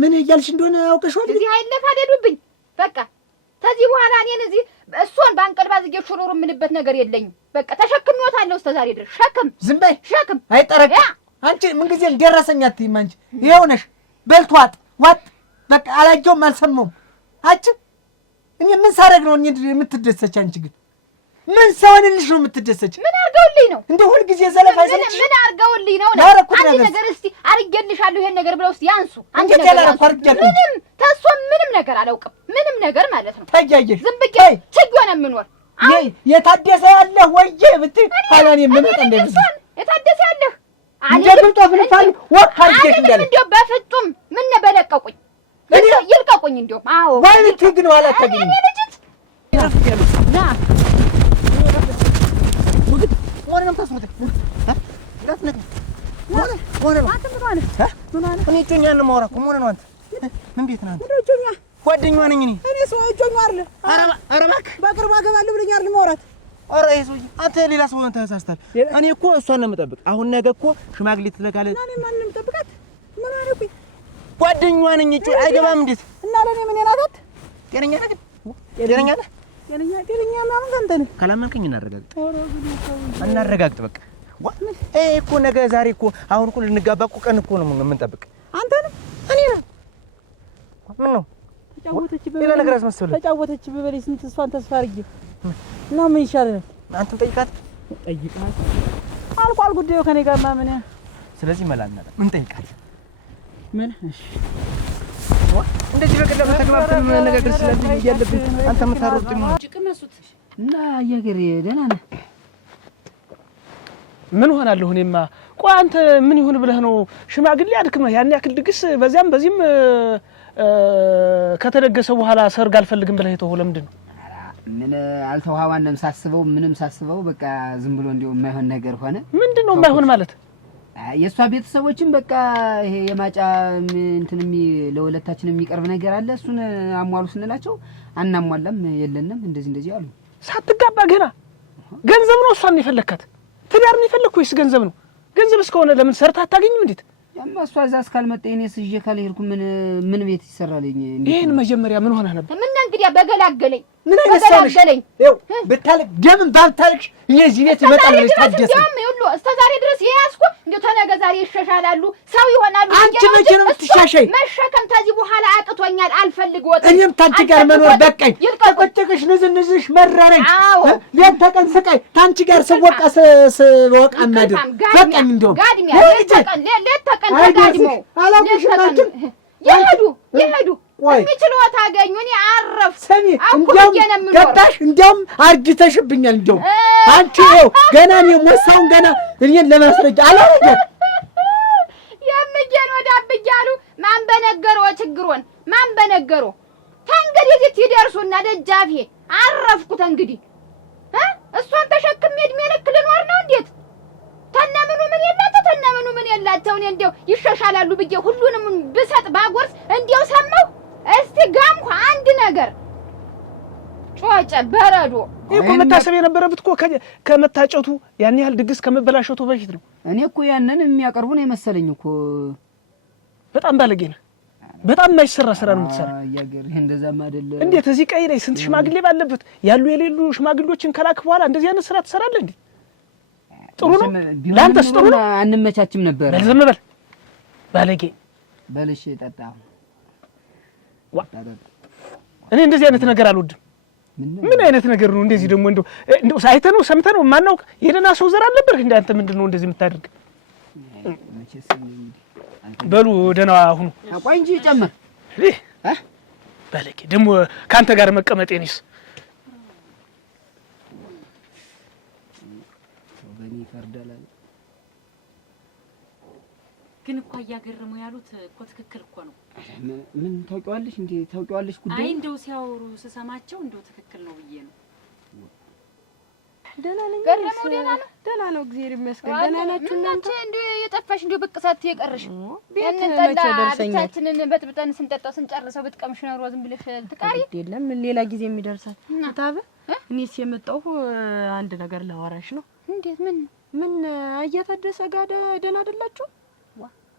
ምን እያልሽ እንደሆነ አውቀሽዋል። እዚህ አይለፋደዱብኝ በቃ ከዚህ በኋላ እኔን እዚህ እሱን ባንቀልባ ዝጌ ሹሩሩ የምልበት ነገር የለኝም። በቃ ተሸክሜዎታለሁ እስከ ዛሬ ድረስ ሸክም። ዝም በይ ሸክም። አይጠረቅ አንቺ ምን ጊዜም ደረሰኝ አትይም አንቺ። ይኸው ነሽ በልቶ ዋጥ በቃ አላየውም አልሰማውም። አንቺ እኔ ምን ሳደርግ ነው የምትደሰች? አንቺ ግን ምን ሰውንልሽ ነው የምትደሰች? ምን አርገውልኝ ነው እንደ ሁል ጊዜ ዘለፋ አይሰልሽ? ምን አርገውልኝ ነው? አንቺ ነገር እስቲ አርገልሻለሁ ይሄን ነገር ብለው እስቲ ያንሱ። አንቺ ነገር ምንም ተሷ ምንም ነገር አላውቅም። ምንም ነገር ማለት ነው። ታያየሽ ዝም ብዬ ችግር ነው የምኖር። የታደሰ ያለህ ወዬ ብትይ ሐላኔ ምን መጣ እንደዚህ የታደሰ ያለህ እንደምንጦ ፍልፋል ወካርጀሽ እንዳለ እንደው በፍጹም ምን በለቀቁኝ ይልቀቁኝ። እንደው አዎ ማለት ግን ዋላ ታገኝ እኔ ልጅት ና ወረንም ታስሩት ዳትነት ወረንም እኔ እጮኛ ነው የማወራው እኮ ነው። አንተ ምን ቤት ነህ አንተ? እጮኛ ጓደኛዋ ነኝ እኔ። እኔ ሰው እጮኛ አይደል? ኧረ እባክህ በቅርብ አገባለሁ ብለኝ አይደል ማውራት? ኧረ ይሄ ሰውዬ አንተ ሌላ ሰው ተሳስተሃል። እኔ እኮ እሷን ነው የምጠብቅ። አሁን ነገ እኮ ሽማግሌ ትለካለህ። እኔ ማንንም የምጠብቃት ምን አደረኩኝ? ጓደኛዋ ነኝ እጮ አይገባም እንዴት? እና ለኔ ምን ናታት? ጤነኛ ነህ ግን? ጤነኛ ነህ? ጤነኛ ማለት አንተ ነህ። ካላመንከኝ እናረጋግጥ በቃ። እኮ ነገ ዛሬ እኮ አሁን እኮ ልንጋባ እኮ ቀን እኮ ነው የምንጠብቅ። አንተ ነህ እኔ ነኝ። ምን ነው ሌላ ነገር አስመስለህ ተጫወተች በበለኝ ስንት እሷን ተስፋ አድርጌ እና ምን ይሻላል? አንተም ጠይቃት አልቋል ጉዳዩ ከኔ ጋር ማመን። ስለዚህ መላና ምን ጠይቃት ምን እሺ እንደዚህ በቀላሉ ተግባብተን መነጋገር ስለዚህ እያለብን አንተ የምታሮጥ ነው ጭቅመሱት እና አያገር ደህና ነህ? ምን ሆናለሁ እኔማ። ቆይ አንተ ምን ይሁን ብለህ ነው ሽማግሌ አድክመህ ያን ያክል ድግስ በዚያም በዚህም ከተደገሰ በኋላ ሰርግ አልፈልግም ብለህ የተወው ለምንድን ነው? ምን አልተዋዋንም ሳስበው ምንም ሳስበው በቃ ዝም ብሎ እንደው የማይሆን ነገር ሆነ። ምንድን ነው የማይሆን ማለት? የሷ ቤተሰቦችን በቃ ይሄ የማጫ እንትንም ለሁለታችን የሚቀርብ ነገር አለ እሱን አሟሉ ስንላቸው አናሟላም የለንም እንደዚህ አሉ። ሳትጋባ ገና ገንዘብ ነው እሷን የፈለካት? ትዳር ነው የፈለክ ወይስ ገንዘብ ነው? ገንዘብ እስከሆነ ለምን ሰርታ አታገኝም? እንዴት ያማ እሷ እዛ እስካልመጣ እኔስ ይዤ ካልሄድኩ ምን ቤት ይሰራልኝ? ይሄን መጀመሪያ ምን ሆነህ ነበር? ምን እንግዲህ በገላገለኝ ምን አይነሳልሽ? ይኸው ብታልቅ ደምን ባልታልቅሽ እኔ እዚህ ቤት ይመጣል ብለሽ ታደሰ ሁሉ እስከ ዛሬ ድረስ ያስኩ እንደው ተነገ ዛሬ ይሻሻላሉ ሰው ይሆናሉ። አንቺ መቼ ነው የምትሻሻይ? መሸከም ከዚህ በኋላ አቅቶኛል አልፈልግዎትም። እኔም ታንቺ ጋር መኖር በቃኝ። ቁጭቅሽ ንዝንዝሽ መረረኝ። ሌት ተቀን ስቃይ ታንቺ ጋር ስወቃ ማድር በቃኝ። እንደውም ሌት ተቀን ተጋድመው አላውቅሽም አንቺ ይሄዱ የሚችሉት አገኙ። እኔ አረፍ ሰሚ እንደውም ገባሽ? እንደውም አርጅተሽብኛል። እንደውም አንቺ ይኸው ገና እኔ ሞሳውን ገና እኔን ለማስረጃ አላረጃት የምጄን ወደ አብያሉ ማን በነገረው ችግሮን ማን በነገረው ተንግዲህ እዚህ ይደርሱና ደጃፌ አረፍኩት። እንግዲህ እሷን ተሸክሜ እድሜ ልክ ልኖር ነው እንዴት? ተነምኑ ምን የላቸው እኔ እንደው ይሻሻላሉ ብዬ ሁሉንም ብሰጥ ባጎርስ እንደው ሰማሁ። እስቲ ጋምኩ አንድ ነገር ጮጨ በረዶ እኮ መታሰብ የነበረበት እኮ ከመታጨቱ ያን ያህል ድግስ ከመበላሸቱ በፊት ነው። እኔ እኮ ያንን የሚያቀርቡ ነው የመሰለኝ እኮ። በጣም ባለጌ ነህ። በጣም የማይሰራ ስራ ነው የምትሰራ። ያገር እንደዛማ አይደለ እንዴት እዚህ ቀይ ላይ ስንት ሽማግሌ ባለበት ያሉ የሌሉ ሽማግሌዎችን ከላክ በኋላ እንደዚህ አይነት ስራ ትሰራለህ እንዴ? ጥሩ ነው ላንተስ ጥሩ ነው። አንመቻችም ነበር። ዝም በል ባለጌ። በልሽ ጠጣ። እኔ እንደዚህ አይነት ነገር አልወድም። ምን አይነት ነገር ነው እንደዚህ? ደግሞ እንደው ሳይተህ ነው ሰምተህ ነው ማናውቅ የደህና ሰው ዘር አልነበርህ እንዴ አንተ? ምንድን ነው እንደዚህ የምታደርግ? በሉ ደህና ሁኑ። ቆይ እንጂ ጨምር ባለጌ። ደግሞ ካንተ ጋር መቀመጤንስ ይፈርዳል። ግን እኮ እያገረመው ያሉት እኮ ትክክል እኮ ነው። ምን ታውቂዋለሽ እንዴ? ታውቂዋለሽ ጉዳይ? አይ እንደው ሲያወሩ ስሰማቸው እንደው ትክክል ነው ብዬ ነው። ደህና ነኝ። ደህና ነው እግዚአብሔር ይመስገን። ደህና ናችሁ እናንተ? እንደው የጠፋሽ እንደው ብቅ ሳት የቀረሽ ያንን ጠላ ብቻችንን በጥብጠን ስንጠጣው ስንጨርሰው ብትቀምሽ ኖሮ ዝም ብለሽ ትቀሪ አይደለም። ሌላ ጊዜ የሚደርሳል ታበ እኔስ የመጣሁ አንድ ነገር ላወራሽ ነው። እንዴት? ምን እያታደሰ ጋር ደህና አይደላችሁ?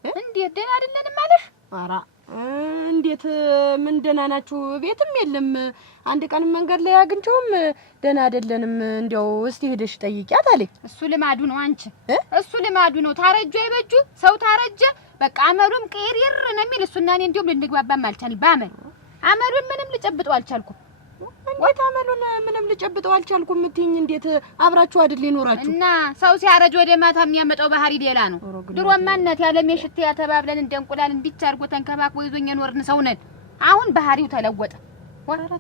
እንዴት ደህና አይደለንም አለሽ? ኧረ እንዴት ምን ደህና ናችሁ? ቤትም የለም። አንድ ቀን መንገድ ላይ አግኝቼውም ደህና አይደለንም፣ እንዲያው እስቲ ሄደሽ ጠይቂያት አለኝ። እሱ ልማዱ ነው አንቺ፣ እሱ ልማዱ ነው። ታረጁ አይበጁ ሰው ታረጀ በቃ አመሉም ቅሪር ነው የሚል እሱና እኔ እንዲሁም ልንግባባም አልቻልን። አመሉን ምንም ልጨብጠው አልቻልኩም። እንዴት አመሉን ምንም ልጨብጠው አልቻልኩም እምትይኝ? እንዴት አብራችሁ አይደል ይኖራችሁ? እና ሰው ሲያረጅ ወደ ማታ የሚያመጣው ባህሪ ሌላ ነው። ድሮማ እናት ያለም የሽት ያተባብለን እንደ እንቁላል እንዲች አድርጎ ተንከባክቦ ይዞኝ የኖርን ሰው ነን። አሁን ባህሪው ተለወጠ።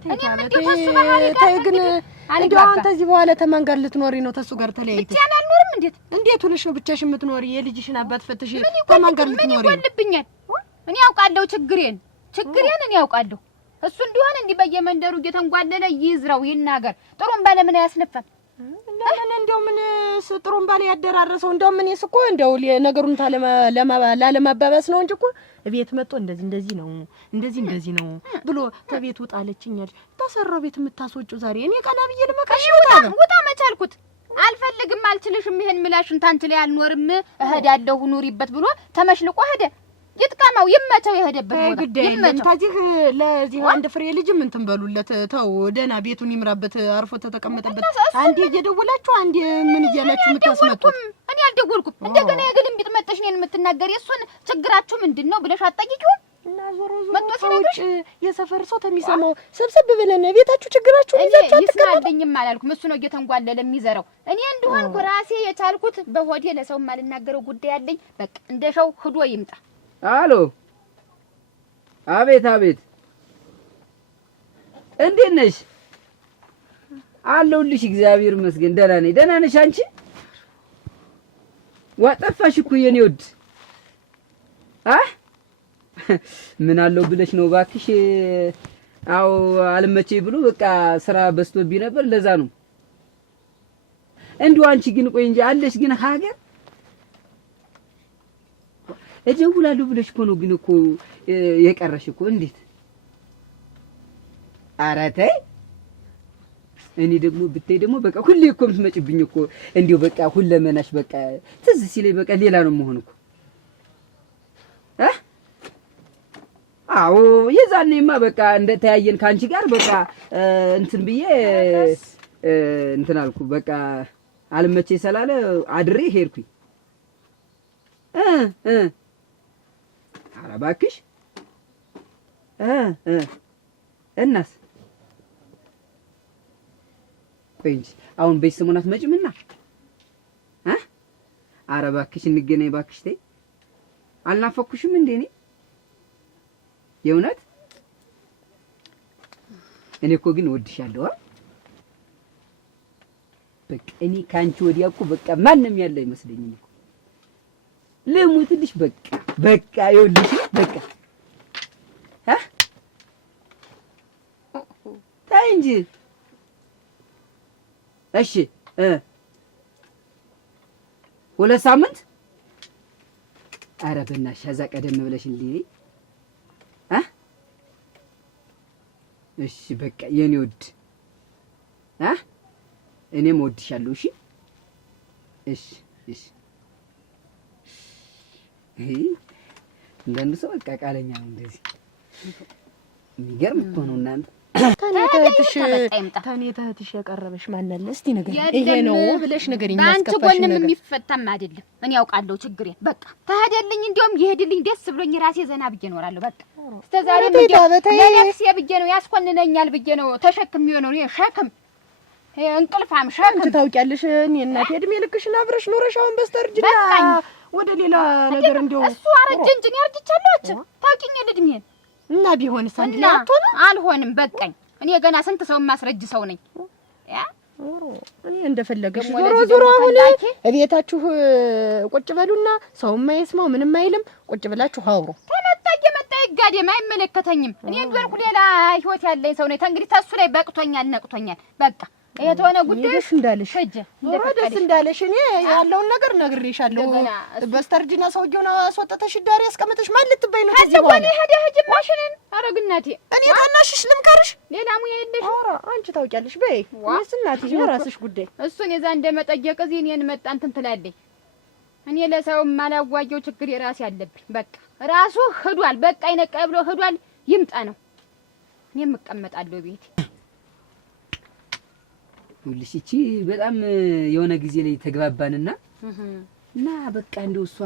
እኔም እንዴት እሱ ባህሪ ጋር ግን እንደው አንተ እዚህ በኋላ ተማን ጋር ልትኖሪ ነው? ተሱ ጋር ተለያይተሽ ብቻዬን አልኖርም። እንዴት ሆነሽ ነው ብቻሽ የምትኖሪ? የልጅሽን አባት ፈትሽ ተማን ጋር ልትኖሪ? ምን ይጎልብኛል? እኔ ያውቃለሁ ችግሬን እኔ ያውቃለሁ። እሱ እንደሆነ እንዲህ በየመንደሩ እየተንጓለለ ይዝራው ይናገር። ጥሩም ባለ ምን ያስነፋል? ለምን እንደው ምን ጥሩም ባለ ያደራረሰው? እንደው ምን እኮ እንደው ነገሩን ላለማባባስ ነው እንጂ እኮ ቤት መጥቶ እንደዚህ ነው ብሎ ተቤት ውጣለችኛል። ተሰራው ቤት የምታስወጪው ዛሬ እኔ ቀና ብዬ ልመካሽ ውጣ መቻልኩት። አልፈልግም አልችልሽም፣ ይሄን ምላሽን ታንቺ ላይ አልኖርም እሄዳለሁ ኑሪበት ብሎ ተመሽልቆ ሄደ። ይጥቀማው ይመቸው የሄደበት ቦታ ይመቸው። ታጂህ ለዚህ አንድ ፍሬ ልጅ ምን ትንበሉለት? ተው ደህና ቤቱን ይምራበት፣ አርፎ ተቀመጠበት። አንዴ እየደወላችሁ አንዴ ምን እያላችሁ የምታስመጡት? እኔ አልደወልኩም። እንደገና የግልምቢጥ መጥተሽ እኔን የምትናገሪ እሱን ችግራችሁ ምንድነው ብለሽ አትጠይቂውም? እና ዞሮ ውጭ የሰፈር ሰው ተሚሰማው ሰብሰብ ብለን ቤታችሁ ችግራችሁን ይዛችሁ አትቀበሉ። ይስማልኝም አላልኩም። እሱ ነው እየተንጓለለ የሚዘራው። እኔ እንደሆንኩ ራሴ የቻልኩት በሆዴ ለሰው ማልናገረው ጉዳይ አለኝ። በቃ እንደሻው ህዶ ይምጣ። አሎ፣ አቤት፣ እንዴት ነሽ? አለሁልሽ፣ እግዚአብሔር ይመስገን ደህና ነኝ። ደህና ነሽ አንቺ? ጠፋሽ እኮ የኔ ወድ። ምን አለው ብለሽ ነው እባክሽ? አዎ አልመቼኝ ብሎ በቃ ስራ በዝቶብኝ ነበር፣ ለዛ ነው። እንዲሁ አንቺ ግን ቆይ እንጂ አለሽ ግን ሀገር እደውላለሁ ብለሽ እኮ ነው ግን እኮ የቀረሽ እኮ። እንዴት? ኧረ ተይ። እኔ ደግሞ ብታይ ደግሞ በቃ ሁሌ እኮ የምትመጪብኝ እኮ እንዲሁ በቃ ሁለመናሽ በቃ ትዝ ሲለኝ በቃ ሌላ ነው የምሆን እኮ። አዎ የዛኔማ በቃ እንደተያየን ከአንቺ ጋር በቃ እንትን ብዬ እንትን አልኩ። በቃ አልመቼ ስላለ አድሬ ሄድኩኝ። ኧረ እባክሽ እናስ ቆይ እንጂ አሁን በዚህ ሰሞን አትመጭምና? ኧረ እባክሽ እንገናኝ እባክሽ። ተይ አልናፈኩሽም እንዴ? እኔ የእውነት እኔ እኮ ግን እወድሻለሁ። በቃ እኔ ከአንቺ ወዲያ እኮ በቃ ማንም ያለ አይመስለኝም እኮ ልሙትልሽ። በቃ ይኸውልሽ በቃ ተይ እንጂ እሺ። 2 ሳምንት? ኧረ በእናትሽ እዛ ቀደም ብለሽ እንዴ። እሺ በቃ የኔ ወድ እኔም እወድሻለሁ። እሺ። እንደንዱ ሰው በቃ ቃለኛ ነው እንደዚህ። የሚገርም እኮ ነው እናንተ። ታኔ ተህትሽ ያቀረበሽ ማን አለ እስቲ ነገር ይሄ ነው ብለሽ ነገርኛ አንቺ ጎንም የሚፈታም አይደለም። እኔ ያውቃለሁ ችግሬን። በቃ ተሄደልኝ እንዲያውም ይሄድልኝ ደስ ብሎኝ ራሴ ዘና ብዬ እኖራለሁ። በቃ እስከዛሬ ለነፍሴ ብዬ ነው ያስኮንነኛል ብዬ ነው ተሸክሜው ነው ሸክም እንቅልፋም ሸክም። አንቺ ታውቂያለሽ እኔ እናቴ እድሜ ልክሽን አብረሽ ኖረሽ አሁን በስተርጅና ወደ ሌላ ነገር እንደው እሱ አረጀ እንጂ ነው ያርጅቻለሁ። ታውቂኛል እድሜን እና ቢሆንስ አንድ ላይ አትሆነ? አልሆንም በቃኝ። እኔ ገና ስንት ሰው ማስረጅ ሰው ነኝ። እኔ እንደፈለገሽ ዞሮ አሁን እቤታችሁ ቁጭ በሉና ሰው የማይስማው ምንም አይልም። ቁጭ ብላችሁ አውሩ። ተመጣ ይጋደም አይመለከተኝም። እኔ እንደሆንኩ ሌላ ህይወት ያለኝ ሰው ነኝ። እንግዲህ ተሱ ላይ በቅቶኛል፣ ነቅቶኛል። በቃ የተሆነ ጉዳይ ደስ እንዳለሽ ደስ እንዳለሽ እኔ ያለውን ነገር ነግሬሻለሁ። በስተርጅና ሰውዬውን አስወጣተሽ ዳር ያስቀመጠሽ ማን ልትበይ ነው? እዚህ ወኔ ሄደ ህጅማሽንን አረግናቴ እኔ ታናሽሽ ልምከርሽ። ሌላ ሙያ የለሽ? ኧረ አንቺ ታውቂያለሽ። በይ እኔስ እናትሽ የራስሽ ጉዳይ። እሱን የዛ እንደመጠየቅ እዚህ እኔን መጣ እንትን ትላለኝ እኔ ለሰው ማላዋየው ችግር የራሴ አለብኝ። በቃ ራሱ ሄዷል። በቃ ይነቃ ብሎ ሄዷል። ይምጣ ነው። እኔም እቀመጣለሁ ቤት። ይኸውልሽ እቺ በጣም የሆነ ጊዜ ላይ ተግባባንና እና በቃ እንደው እሷ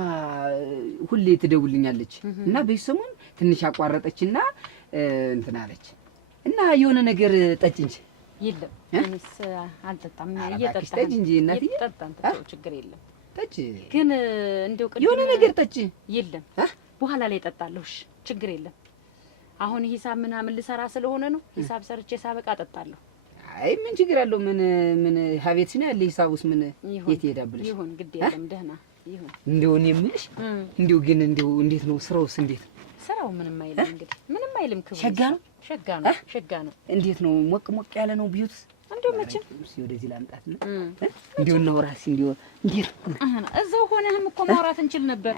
ሁሌ ትደውልኛለች እና በሰሞን ትንሽ አቋረጠችና እንትን አለች እና የሆነ ነገር ጠጭ እንጂ የለም እኔስ አልጠጣም። እየጠጣህ ጠጭ እንጂ እናትዬ ጠጣን ችግር የለም። ጠጭ ግን እንደው ቅድም የሆነ ነገር ጠጭ። የለም በኋላ ላይ እጠጣለሁ። እሺ ችግር የለም። አሁን ሂሳብ ምናምን ልሰራ ስለሆነ ነው። ሂሳብ ሰርቼ ሳበቃ እጠጣለሁ። አይ ምን ችግር አለው? ምን ሀቤት ሲና ያለ ሂሳቡስ ምን የት ይሄዳብልሽ? ይሁን ግድ የለም ደህና ይሁን። እንደው እኔ የምልሽ እንደው ግን እንደው እንዴት ነው ስራውስ? እንዴት ነው ስራው? ምንም አይልም እንግዲህ ምንም አይልም። ክብሩ ሸጋ ነው ሸጋ ነው። እንዴት ነው ሞቅ ያለ ነው ቤቱስ? እንደው መቼም ወደዚህ ላምጣት ነው እንደው እናውራስ እንደው እንዴት እዛው ሆነህም እኮ ማውራት እንችል ነበር።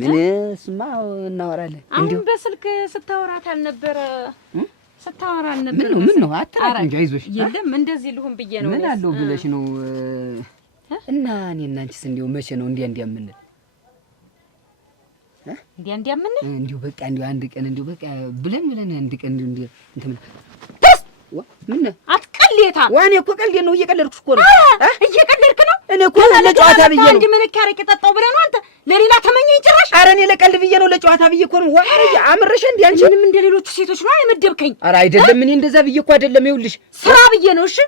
ምን ስማ እናወራለን። አሁን በስልክ ስታወራት አልነበረ? ስታወራ አልነበረ? ምን ነው አትራቅ እንጂ አይዞሽ። የለም እንደዚህ ልሁን ብዬ ነው። ምን አለው ብለሽ ነው? እና እኔና አንቺስ እንደው መቼ ነው እንዲያ ምን እንዲያ ምን እንደው በቃ እንደው አንድ ቀን እንደው በቃ ብለን አንድ ቀን እንደው እንትን ምን አትቀልየታ። ዋኔ እኮ ቀልዴ ነው። እየቀለድኩሽ እኮ ነው። እየቀለድክ ነው? እኔ እኮ ለጨዋታ ብዬ ነው። አንድ ምን ካረቂ ጠጣው ብለህ ነው አንተ ለሌላ ተመኘኝ ጭራሽ? ኧረ እኔ ለቀልድ ብዬ ነው፣ ለጨዋታ ብዬ እኮ ነው። ዋኔ አምረሽ እንዴ አንቺ ምንም እንደ ሌሎቹ ሴቶች ነው አይመደብከኝ። ኧረ አይደለም፣ እኔ እንደዛ ብዬ እኮ አይደለም። ይኸውልሽ ስራ ብዬ ነው። እሺ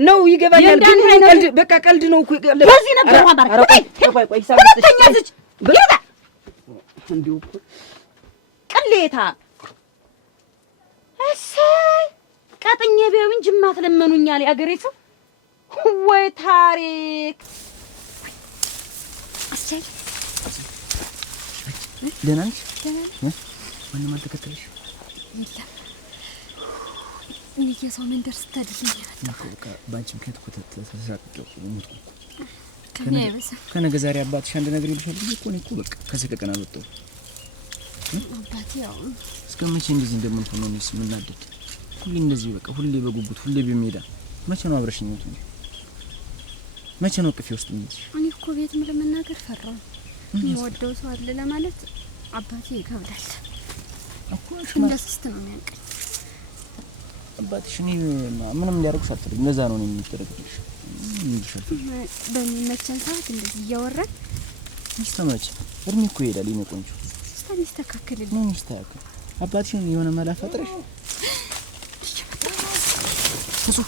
ነው ይገባኛል፣ ግን ቀልድ በቃ ቀልድ ነው እኮ። በዚህ ነበር ማባር ቆይ ሁለተኛ ዝች ይርዳ እንዴ ቅሌታ እሰይ ቀጥኜ ቢው እንጂ ማትለመኑኛል ያገሬ ሰው። ወይ ታሪክ አስቻይ ደህና ነሽ? ማንም አልተከተለሽ? የለም እኔ የሰው መንደር ስተድልኝ በቃ ባንቺ ምክንያት እኮ ተሳቅቄው ሞትኩ። ከነገ ዛሬ አባትሽ አንድ ነገር ይልሻል ብዬ እኮ ነው እኮ በቃ ከሰቀቀን አልወጣሁም። አባቴ ያው እስከ መቼ እንደዚህ እንደምንሆን ነው እኔስ የምናደድ? ሁሌ እንደዚህ በቃ ሁሌ በጉጉት ሁሌ በሜዳ መቼ ነው አብረሽኝ ነው? መቼ ነው ቅፌ ውስጥ ምን? እኔ እኮ ቤትም ለመናገር ፈራው። የምወደው ሰው አለ ለማለት አባቴ ይከብዳል እኮ። እንደ ስስት ነው የሚያንቀኝ አባትሽ። እኔ ምንም ሊያደርጉሽ አልፈልግም። ለዛ ነው እኔ የምትደረግልሽ። በሚመቸን ሰዓት እንደዚህ እያወራን ይስተማች እድሜ እኮ ይሄዳል። የኔ ቆንጆ ይስተካከልልኝ። ምን ይስተካከል? አባትሽን የሆነ መላ ፈጥረሽ እሱ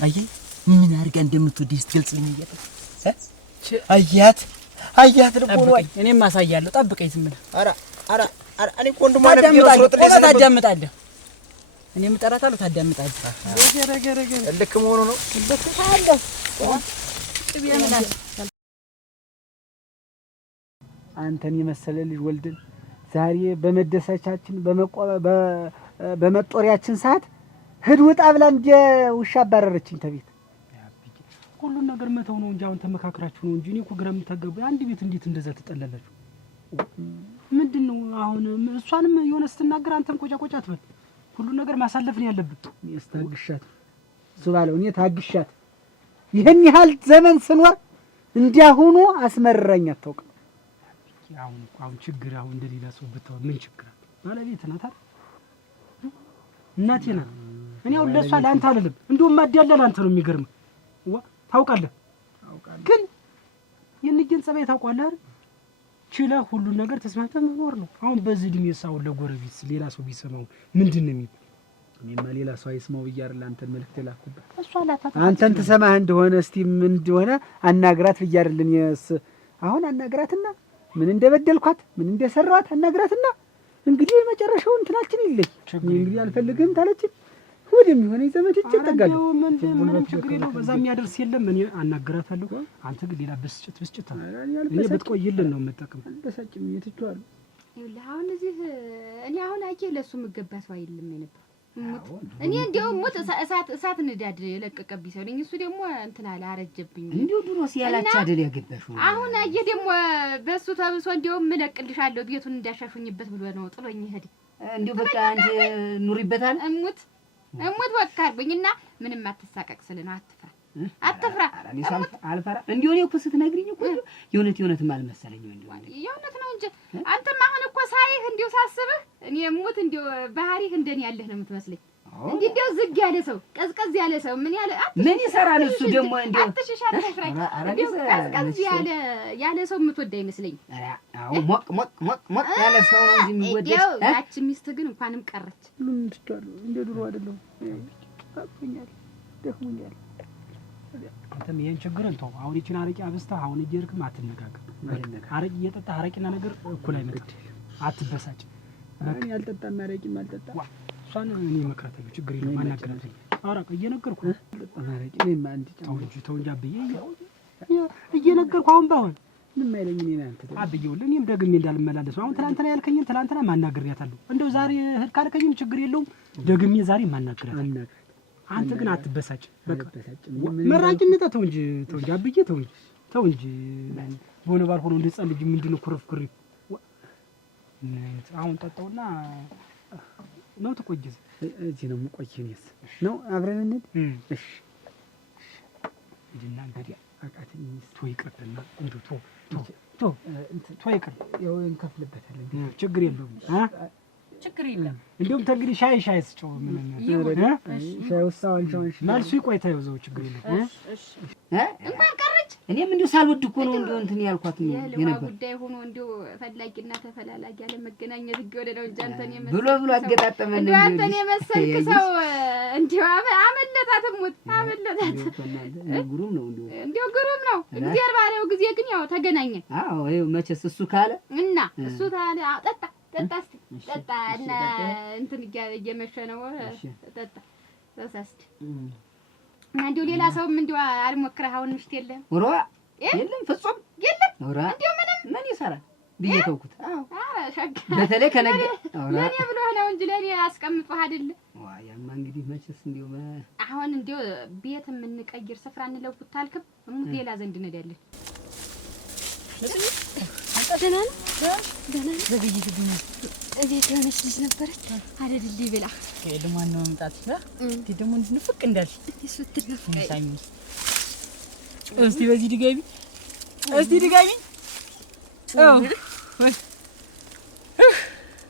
አይ ምን አድርጋ እንደምትወደኝ ስትገልጽልኝ አያት ልቦ ነው። እኔም አሳያለሁ። ጠብቀኝ ዝም ብለህ። ኧረ እኔ እኮ ወንድሟ ነው ታዳምጣለህ። እኔም እጠራታለሁ፣ ታዳምጣለህ። ልክ መሆኑ ነው። አንተን የመሰለ ልጅ ወልደን ዛሬ በመደሰቻችን በመጦሪያችን ሰዓት ሂድ ውጣ ብላ እንደ ውሻ አባረረችኝ ተቤት። ሁሉን ነገር መተው ነው እንጂ አሁን ተመካክራችሁ ነው እንጂ እኔ እኮ ግራ የምታገቡ አንድ ቤት እንዴት እንደዛ ትጠላላችሁ? ምንድነው አሁን እሷንም የሆነ ስትናገር አንተም ቆጫ አትበል። ሁሉን ነገር ማሳለፍ ነው ያለብን። እኔስ ታግሻት እሱ ባለው እኔ ታግሻት ይሄን ያህል ዘመን ስንወር እንዲያሁኑ አስመረረኝ አታውቅም። አሁን ችግር አሁን እንደሌላ ሰው ብትሆን ምን ችግር አለ? ባለቤት ናት አይደል? እናቴ ናት። እኔ አሁን ለሷ ለአንተ አይደለም እንደውም ማዳለል አንተ ነው የሚገርምህ። ታውቃለህ ግን የንግን ጸባይ ታውቃለህ አይደል? ችለህ ሁሉን ነገር ተስማምተህ መኖር ነው። አሁን በዚህ እድሜ ሳው ለጎረቤት ሌላ ሰው ቢሰማው ምንድነው የሚል? እኔማ ሌላ ሰው አይስማው ብዬ አይደል አንተን መልእክት ላኩበት። እሷ ላታታ አንተን ትሰማህ እንደሆነ እስቲ ምን እንደሆነ አናግራት ብዬ አይደል እኔስ አሁን አናግራትና ምን እንደበደልኳት ምን እንደሰራኋት አናግራትና እንግዲህ መጨረሻው እንትናችን ይለይ። እንግዲህ አልፈልግም ታለችን ወደም ይሆነ ዘመድ ይጨጠጋል። ምን ችግር ነው? በዛ የሚያደርስ የለም። እኔ አናግራታለሁ። አንተ ግን ሌላ ብስጭት እኔ ብትቆይልን ነው የምጠቅም። በሳጭም እየትቷል ይኸውልህ አሁን እዚህ እኔ አሁን አየህ ለሱ መገባ ሰው አይደለም ነበር። እኔ እንደው ሞት እሳት ንዳድ የለቀቀብኝ ሰው ነኝ። እሱ ደግሞ እንትን አለ አረጀብኝ። እንደው ድሮስ ያላች አይደል ያገባሽው? አሁን አየህ ደግሞ በሱ ተብሶ እንደው ምለቅልሻለሁ ቤቱን እንዳሻሹኝበት ብሎ ነው ጥሎኝ ሄደ። እንደው በቃ አንቺ ኑሪበታል እሙት እሙት ወካርብኝና ምንም አትሳቀቅ ስል ነው። አትፍራ እኔ አልፈራ። እንዲሁ እኔ እኮ ስትነግሪኝ እኮ የእውነትም አልመሰለኝም። እንዲሁ የእውነት ነው እንጂ አንተም አሁን እኮ ሳይህ እንዲሁ ሳስብህ እኔ እሙት እንዲሁ ባህሪህ እንደኔ ያለህ ነው የምትመስለኝ። እንዲሁ ዝግ ያለ ሰው ቀዝቀዝ ያለ ሰው ምን ይሰራል እሱ ደግሞ እንዲሁ አትሽሻል ተፍራይ እንዲሁ ቀዝቀዝ ያለ ሰው የምትወዳ ይመስለኝ። አዎ ሞቅ ያለ ሰው ነው እንጂ የሚወደድ። ያቺ ሚስት ግን እንኳንም ቀረች። ምን ትጫሉ እንደ ድሮ አይደለም። ታጥኛል ደክሞኛል። አንተም ይሄን ችግርን ተው። አሁን ይችን አረቂ አብስተህ አሁን እየሄድክም አትነጋገር። አረቂ እየጠጣህ አረቂና ነገር እኩል አይመጣም። አትበሳጭ። እኔ አልጠጣም፣ አረቂም አልጠጣም። እሷን እኔ እመክራታለሁ። ችግር የለውም አናግራት። አረቂ እየነገርኩህ አልጠጣም አረቂ። እኔማ አንድ ተው እንጂ አብዬ እየነገርኩህ አሁን ባይሆን ምንም አይለኝ። እኔ አንተ አብዬው እኔም ደግሜ እንዳልመላለስ ነው። አሁን ትናንትና ያልከኝን ትናንትና ማናግሪያታለሁ። እንደው ዛሬ እህት ካልከኝም ችግር የለውም ደግሜ ዛሬ ማናግሪያታለሁ። አንተ ግን አትበሳጭ። በቃ መራቂነት ተው እንጂ አብዬ ተው እንጂ ሆነ ባልሆነ እንደ ሕፃን ልጅ ምንድነው ኩርፍ አሁን ጠጣውና ነው ተቆየዝ እዚህ ነው የምቆየው። እኔስ ነው አብረን እንሂድ። እሺ እንዴና እንግዲህ አቃተኝ። ቶ ይቅርብና እንደው ቶ ይቅር። ያው እንከፍልበታለን። ችግር የለውም ችግር የለም። እንደውም ተንግዲህ ሻይ ስጨው ምን ሻይ ወሳውን መልሱ ይቆይታ ይዘው ችግር የለም። እሺ እንኳን ቀረች። እኔም እንዲሁ ሳልወድ እኮ ነው እንደው እንትን ያልኳት ነው የነበር ጉዳይ ሆኖ እንዲሁ ፈላጊና ተፈላላጊ ያለ መገናኘት ይገወደ ነው እንጂ አንተን የመሰልክ ብሎ አገጣጠመን እንዴ አንተን የመሰልክ ሰው እንዲሁ አመለጣት ሙት አመለጣት። ግሩም ነው እንዲሁ ግሩም ነው። እግዚአብሔር ባለው ጊዜ ግን ያው ተገናኘን። አዎ ይኸው መቼስ እሱ ካለ እና እሱ ታለ ጠጣ እና እንትን እየመሸ ነው። ጠጣ ተሳስተ እና እንዲሁ ሌላ ሰውም እንዲሁ አልሞክረህ አሁን ምሽት የለም ወራ የለም ፍጹም የለም እንዲሁ ምን ይሰራል ብዬ ተውኩት። አዎ በተለይ ከነገ ለኔ ብሎ ነው እንጂ ለኔ አስቀምጥህ አይደል? ያማ እንግዲህ መቼስ እንዲሁ አሁን እንዲሁ ቤት የምንቀይር ስፍራ እንለውጥ ታልክም እሙት ሌላ ዘንድ እንሄዳለን። ደህና ነው ዘግይተኝ እቤት የሆነች ልጅ ነበረች አይደል ብላ ለማን ነው መምጣት ደግሞ እንድንፍቅ እንዳልሽ እሱ ትገፍቀኝ ሳይኝ እስቲ በዚህ ድጋሚ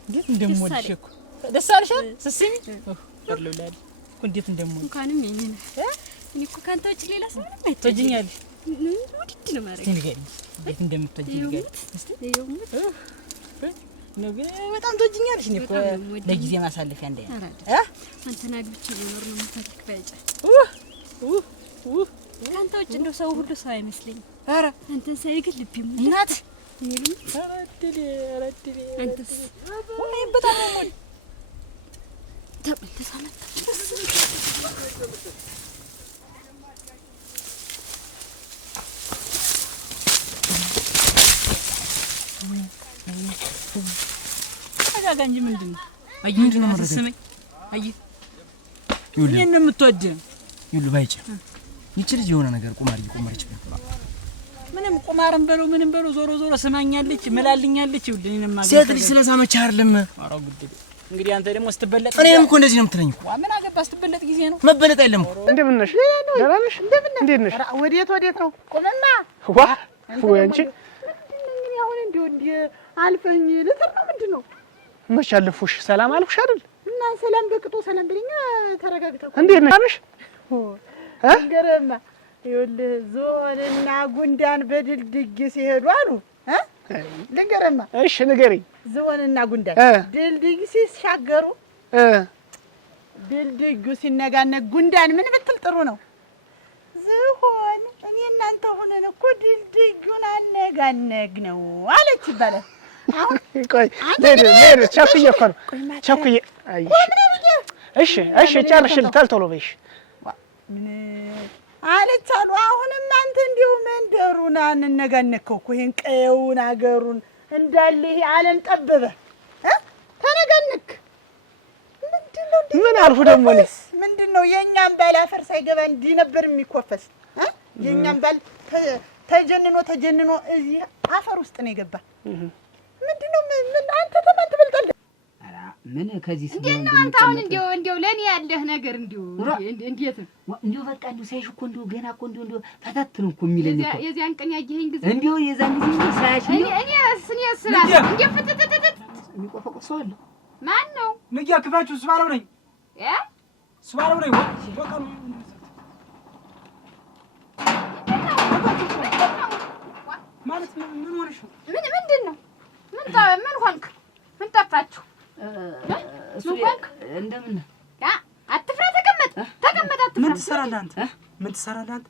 እንዴት እንደምወድሽ እኮ ደስ አለሽ ስስኝ ወርለውላል እኮ እንዴት እንደምወድሽ እንኳንም የኔ እኔ እኮ ካንተ ውጭ ሌላ ሰው ምንም አይተወጂኛለሽ። ውድድ ነው ማለት ንገሪኝ እንዴት እንደምትወጂኝ ንገሪኝ እስቲ በጣም ትወጂኛለሽ። እኔ እኮ ለጊዜ ማሳለፊያ እንደ አንተን አግብቼ መኖር ነው የምፈልግ። በቃ ካንተ ውጭ እንደው ሰው ሁሉ ሰው አይመስለኝም። ኧረ አንተን ሳይ ግን ልቤ ሙሉ እናት አንተስ በጣም ነው የምወድ ተመልሳ መጣ ተጋጋ እንጂ ምንድን ነው? አየህ ምንድን ነው የምትሰማኝ? አየህ እኔን ነው የምትወድ ይኸውልህ ባይጭ ይቺ ልጅ የሆነ ነገር ቁማር እየቆመረች ነው። ምንም ቁማርም በለው ምንም በለው ዞሮ ስማኛለች መላልኛለች። ይኸውልህ እኔንም ማገኝ ሴት ልጅ ስለሳመች አይደለም። ኧረ ጉድ እንግዲህ አንተ ደግሞ ስትበለጥ እኔም እኮ እንደዚህ ነው የምትለኝ እኮ። ምን አገባህ ስትበለጥ ጊዜ ነው መበለጥ አይደለም እኮ። እንደምን ነሽ? ደህና ነሽ? እንዴት ነሽ? ወዴት ነው? ቁምና ዋ ወይ አንቺ አሁን እንዲሁ አልፈኝ ልትር ነው ምንድን ነው? መች አለፉሽ? ሰላም አልኩሽ አይደል? እና ሰላም በቅጡ ሰላም ብለኛ ተረጋግተው። እንዴት ነሽ? ገረማ ይኸውልህ ዝሆንና ጉንዳን በድልድይ ሲሄዱ አሉ ልንገርማ። እሺ ንገሪኝ። ዝሆንና ጉንዳን ድልድይ ሲሻገሩ ድልድዩ ሲነጋነግ ጉንዳን ምን ብትል ጥሩ ነው? ዝሆን እኔ እናንተ ሆነን እኮ ድልድዩን አነጋነግ ነው አለች ይባላል። አሁን ቆይ ለደ ቸኩዬ እኮ ነው ቸኩዬ። አይ እሺ ጨርሽል ቶሎ በይሽ አለች አሉ። አሁንም አንተ እንዲሁ መንደሩን አንነጋነከው እኮ ይሄን ቀየውን አገሩን እንዳለ ይሄ ዓለም ጠበበ ተነጋነክ። ምንድነው ምን አልኩ ደግሞ እኔ ምንድነው? የኛም ባል አፈር ሳይገባ እንዲህ ነበር የሚኮፈስ። የኛም ባል ተጀንኖ እዚህ አፈር ውስጥ ነው የገባ። ምንድነው? ምን አንተ ተማን ትበልጣለህ? አራ ምን ከዚህ እንዴት ነው አንተ አሁን እንዲያው ለኔ ያለህ ነገር እንዴት ነው እንዲያው በቃ እንዲያው ሳይሽ እኮ እንዲያው ገና እኮ እንዲያው ፈታት ነው እኮ የሚለኝ እኮ የዚያን ቀን ያየኸኝ ጊዜ እንዲያው የዛን ጊዜ እንዲያው ሳይሽ እኔ ስላለ እንዴት ፍትትትት የሚቆፈቆፍ ሰው አለ ማን ነው ንጊያ ክፋችሁ ስባለው ነኝ ስባለው ነኝ በቃ ማለት ምን ሆነሽ ነው ምንድን ነው ምን ሆንክ ምን ጠፋችሁ እንደምን አትፍራ ተቀመጥ አትፍራ ምን ትሰራለህ አንተ ምን ትሰራለህ አንተ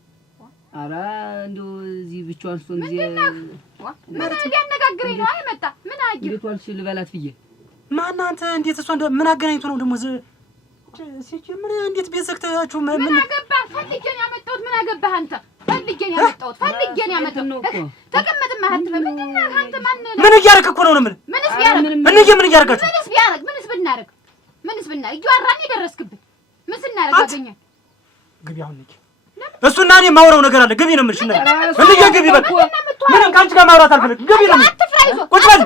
ኧረ እንደው እዚህ ብቻዋን ስትሆን ጊዜ ምን ሊያነጋግረኝ ነው አይመጣ ምን አየህ እንዴት ዋልሽ ልበላት ብዬ ማን አንተ እንዴት እሷ ምን አገናኝቶ ነው ደግሞ ሲጀምር እንዴት ቤት ዘግታችሁ ምን አገባህ ፈልጌ ነው ያመጣሁት ምን አገባህ አንተ ፈልጌ ነው ያመጣሁት ተቀመጥማ አትበል ምንድን ነህ አንተ ማን ምን እያደረክ እኮ ነው የምልህ ምንስ ቢያደርግ ምን እያደረጋችሁ ምንስ ብናደርግ እያወራን የደረስክብን ምን ስናደርግ አገኘን ግቢ አሁን ነኝ እሱና እኔ የማወራው ነገር አለ ግቢ ነው የምልሽ እንዴ ግቢ በቃ ምንም ከአንቺ ጋር ማውራት አልፈልግም ግቢ ነው አትፍራ ይዞ ቁጭ በል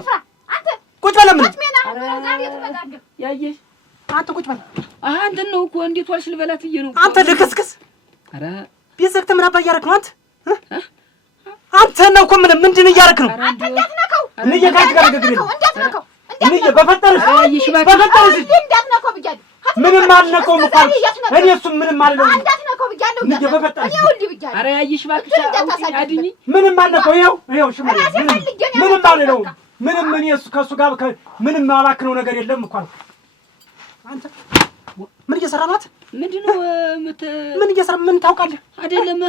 ቁጭ በል ምን ያየሽ አንተ ቁጭ በል አንተ ነው እኮ እንዴት ዋልሽ ልበላት ብዬ ነው አንተ ልክስክስ ኧረ ቤት ዘግተህ ምን አባ እያደረክ ነው አንተ ነው እኮ ምንድን እያደረክ ነው አንተ እንዳትነካው እኔ ከአንቺ ጋር ነገር የለም እንዳትነካው እኔ በፈጠረሽ እንዳትነካው ብያለሁ ምንም አልነካውም እኮ እኔ እሱም ምንም አልነካውም እንዳትነካው ብያለሁ እኔ በፈጠረሽ እኔ ወልድ ብያለሁ ኧረ ያየሽ እባክሽ አድኝ ምንም አልነካው ይኸው ሽማግሌ ምንም አልነካው ምንም እኔ ከእሱ ጋር ምንም አባክነው ነገር የለም እኮ አንተ ምን እየሰራ ናት ምንድነው ምን እየሰራ ምን ታውቃለህ አይደለም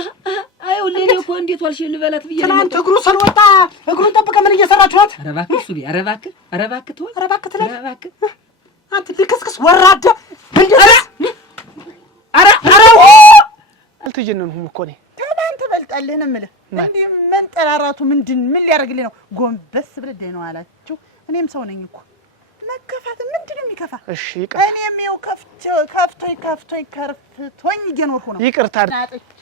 አይው ለኔ እኮ እንዴት ዋልሽ ልበላት ብዬ ትናንት እግሩ ሰልወጣ እግሩን ጠብቀህ ምን እየሰራችሁ ናት ኧረ እባክህ ሱቢ ኧረ እባክህ ተወው ኧረ እባክህ ትላለህ ኧረ እባክህ አንተ ልክስክስ ወራዳ እንዴ ኧረ አልተጀነንሁም እኮ እኔ ትናንት በልጣልህ ነው የምልህ እንዴ መንጠራራቱ ምን ሊያደርግልኝ ነው ጎንበስ ብለህ ደህና ዋላችሁ እኔም ሰው ነኝ እኮ መከፋት ምንድን ነው የሚከፋ እሺ እኔም ይኸው ከፍቶኝ ከርፍቶኝ እየኖርኩ ነው ይቅርታ ናጥቼ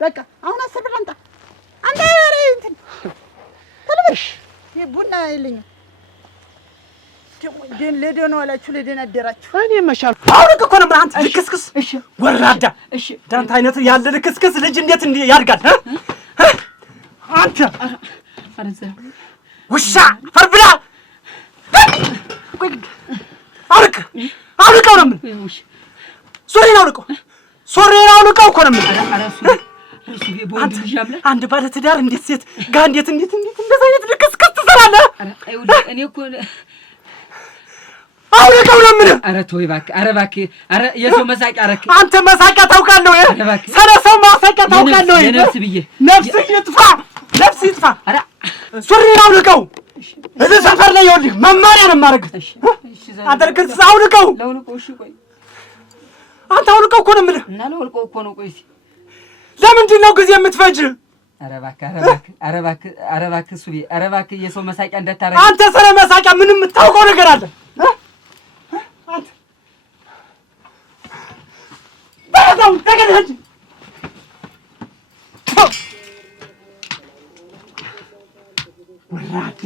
በቃ አሁን 10 ብር አምጣ አንተ ኧረ እንትን ተለበሽ ቡና የለኝም ለደህና ዋላችሁ ለደህና አደራችሁ እኔ መሻል አውልቅ እኮ ነው አንተ ልክስክስ እሺ ወራዳ እሺ ዳንተ አይነት ያለ ልክስክስ ልጅ እንዴት ያድጋል አንተ ፈረንሳ ውሻ ፈርብላ አውልቀው ነው ምን ሶሪን አውልቀው እኮ ነው ምን አንድ ባለ ትዳር እንዴት ሴት ጋር እንዴት እንደዛ አይነት ልክስክስ ትሰራለህ እኔ እኮ አውልቀው ነው ምን ኧረ ተወው እባክህ ኧረ የሰው መሳቂያ አረክ አንተ መሳቂያ ታውቃለህ ወይ ሰለ ሰው መሳቂያ ታውቃለህ ወይ ነፍስ ብዬ ነፍስ ይጥፋ ኧረ ሶሪን አውልቀው እዚህ ሰፈር ላይ ይኸውልህ መማሪያ ነው የማደርግህ አደርግልህ አውልቀው እሺ ቆይ አንተ አውልቀው እኮ ነው የምልህ እና ለወልቀው እኮ ነው ቆይ ለምንድን ነው ጊዜ የምትፈጅ ኧረ እባክህ ሱቢ ኧረ እባክህ የሰው መሳቂያ እንዳታረግ አንተ ስለ መሳቂያ ምንም የምታውቀው ነገር አለ አንተ በዛው ተገደህ ወራዳ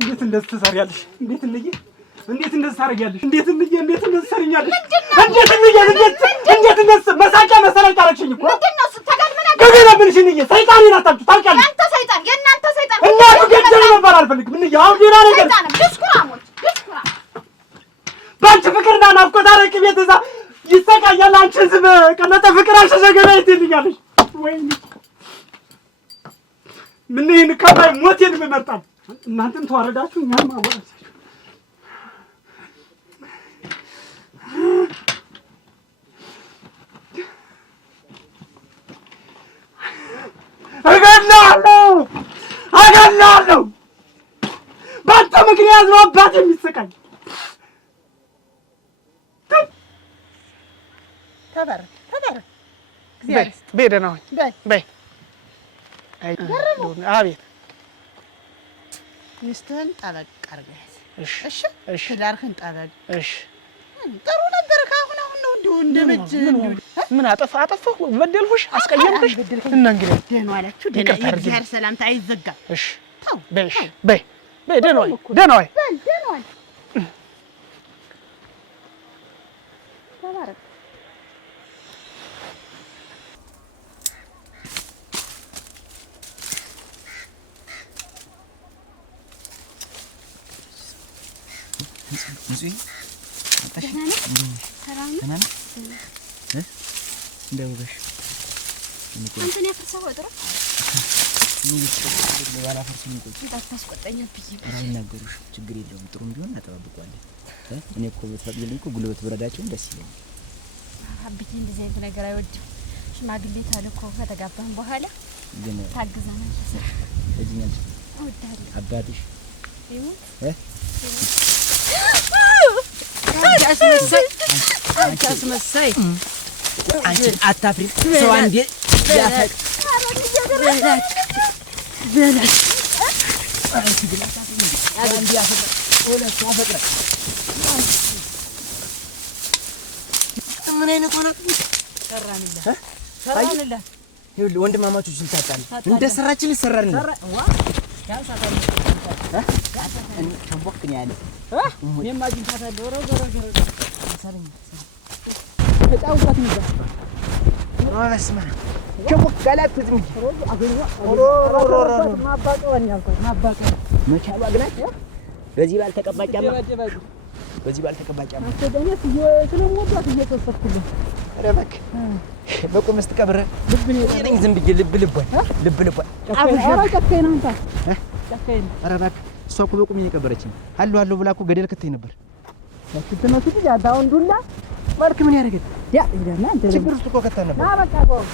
እንዴት እንደዚህ ትሰሪያለሽ እንዴት እንደዚህ ታደርጊያለሽ እንዴት እንደዚህ ትሰሪኛለሽ እንዴት እንደዚህ መሳቂያ መሰለኝ ታረችኝ እኮ ምንድነው ስተጋል ምን ገገና ብልሽንዬ ሰይጣን ይናታችሁ ታውቂያለሽ አንተ ሰይጣን የእናንተ ሰይጣን እናቱ ገደል ነበር አልፈልግም ምን ያው ዲራ ነገር ሰይጣን ድስኩራሞች ባንቺ ፍቅርና ናፍቆት አረቂ ቤት እዛ ይሰቃያል አንቺን ዝም ቀለጠ ፍቅር አሸሸገና ይትልኛለሽ ወይኔ ምን ይሄን ከባይ ሞቴን በመጣው እናንተም ተዋረዳችሁ እኛም አወራችሁ አገላለሁ በአንተ ምክንያት ነው አባት የሚሰቃኝ ተበር በይ ደህና ሁኝ በይ አቤት ሚስትህን ጠበቅ አድርገህ ያዝ እሺ ትዳርህን ጠበቅ እሺ ጥሩ ነበር ከአሁን ነው እንዲሁ እንደበጅ ምን አጠፋሁ በደልሁሽ አስቀየምኩሽ እና እንግዲህ ደህና ዋላችሁ ደህና የእግዚአብሔር ሰላምታ አይዘጋም እሺ በይ በይ ደህና ዋይ፣ ደህና ዋይ። ደህና ዋይ። ተባረክ። አንተን ያፈርሰው ወጥሮ አይናገሩሽ ችግር የለውም። ጥሩም ቢሆን እናጠባብቀዋለን። እኔ እኮ ብትፈቅጂልኝ እኮ ጉልበት ብረዳቸውም ደስ ይለኛል። አብዬ እንደዚህ አይነት ነገር አይወድም። ሽማግሌ ታለ እኮ ከተጋባን በኋላ ግን ታግዛናለህ። እዚህኛል እወዳለሁ። አባትሽ ይሁን አታስመሳይ አንቺ አታፍሪም? ሰው አንዴ ያፈቅ በላት አንቺ ግን አታፍሪም? አንዴ ያፈቅ ሁለት ያፈቅረ ምን አይነት ሆነ? ሰራንላት ይኸውልህ ወንድማማቾች እንታጣለን እንደ ሰራችን ይሰራልን ሸንቦክን ያለ እኔማ አግኝታታለሁ። ሰራኝ ተጫውታት ነበር በስመ አብ ሸንቦክ ጋላት ትዝም መቻሉ አግናት በዚህ ባልተቀባጫማ በዚህ ባልተቀባጫማ አስተደነት ስለምወዳት እየተሰፍኩልህ ኧረ እባክህ በቁም ስትቀብር ልብ ነኝ ዝም ብዬ ልብ ኧረ ጨካኝ ነህ አንተ ጨካኝ ነህ። ኧረ እባክህ እሷ እኮ በቁም የቀበረችኝ አለሁ ብላ እኮ ገደል ከተኝ ነበር። ስትነሱ ልጅ አሁን ዱላ ማርክ ምን ያደርጋል? ያ ይደና ችግር ውስጥ እኮ ከተን ነበር። ና በቃ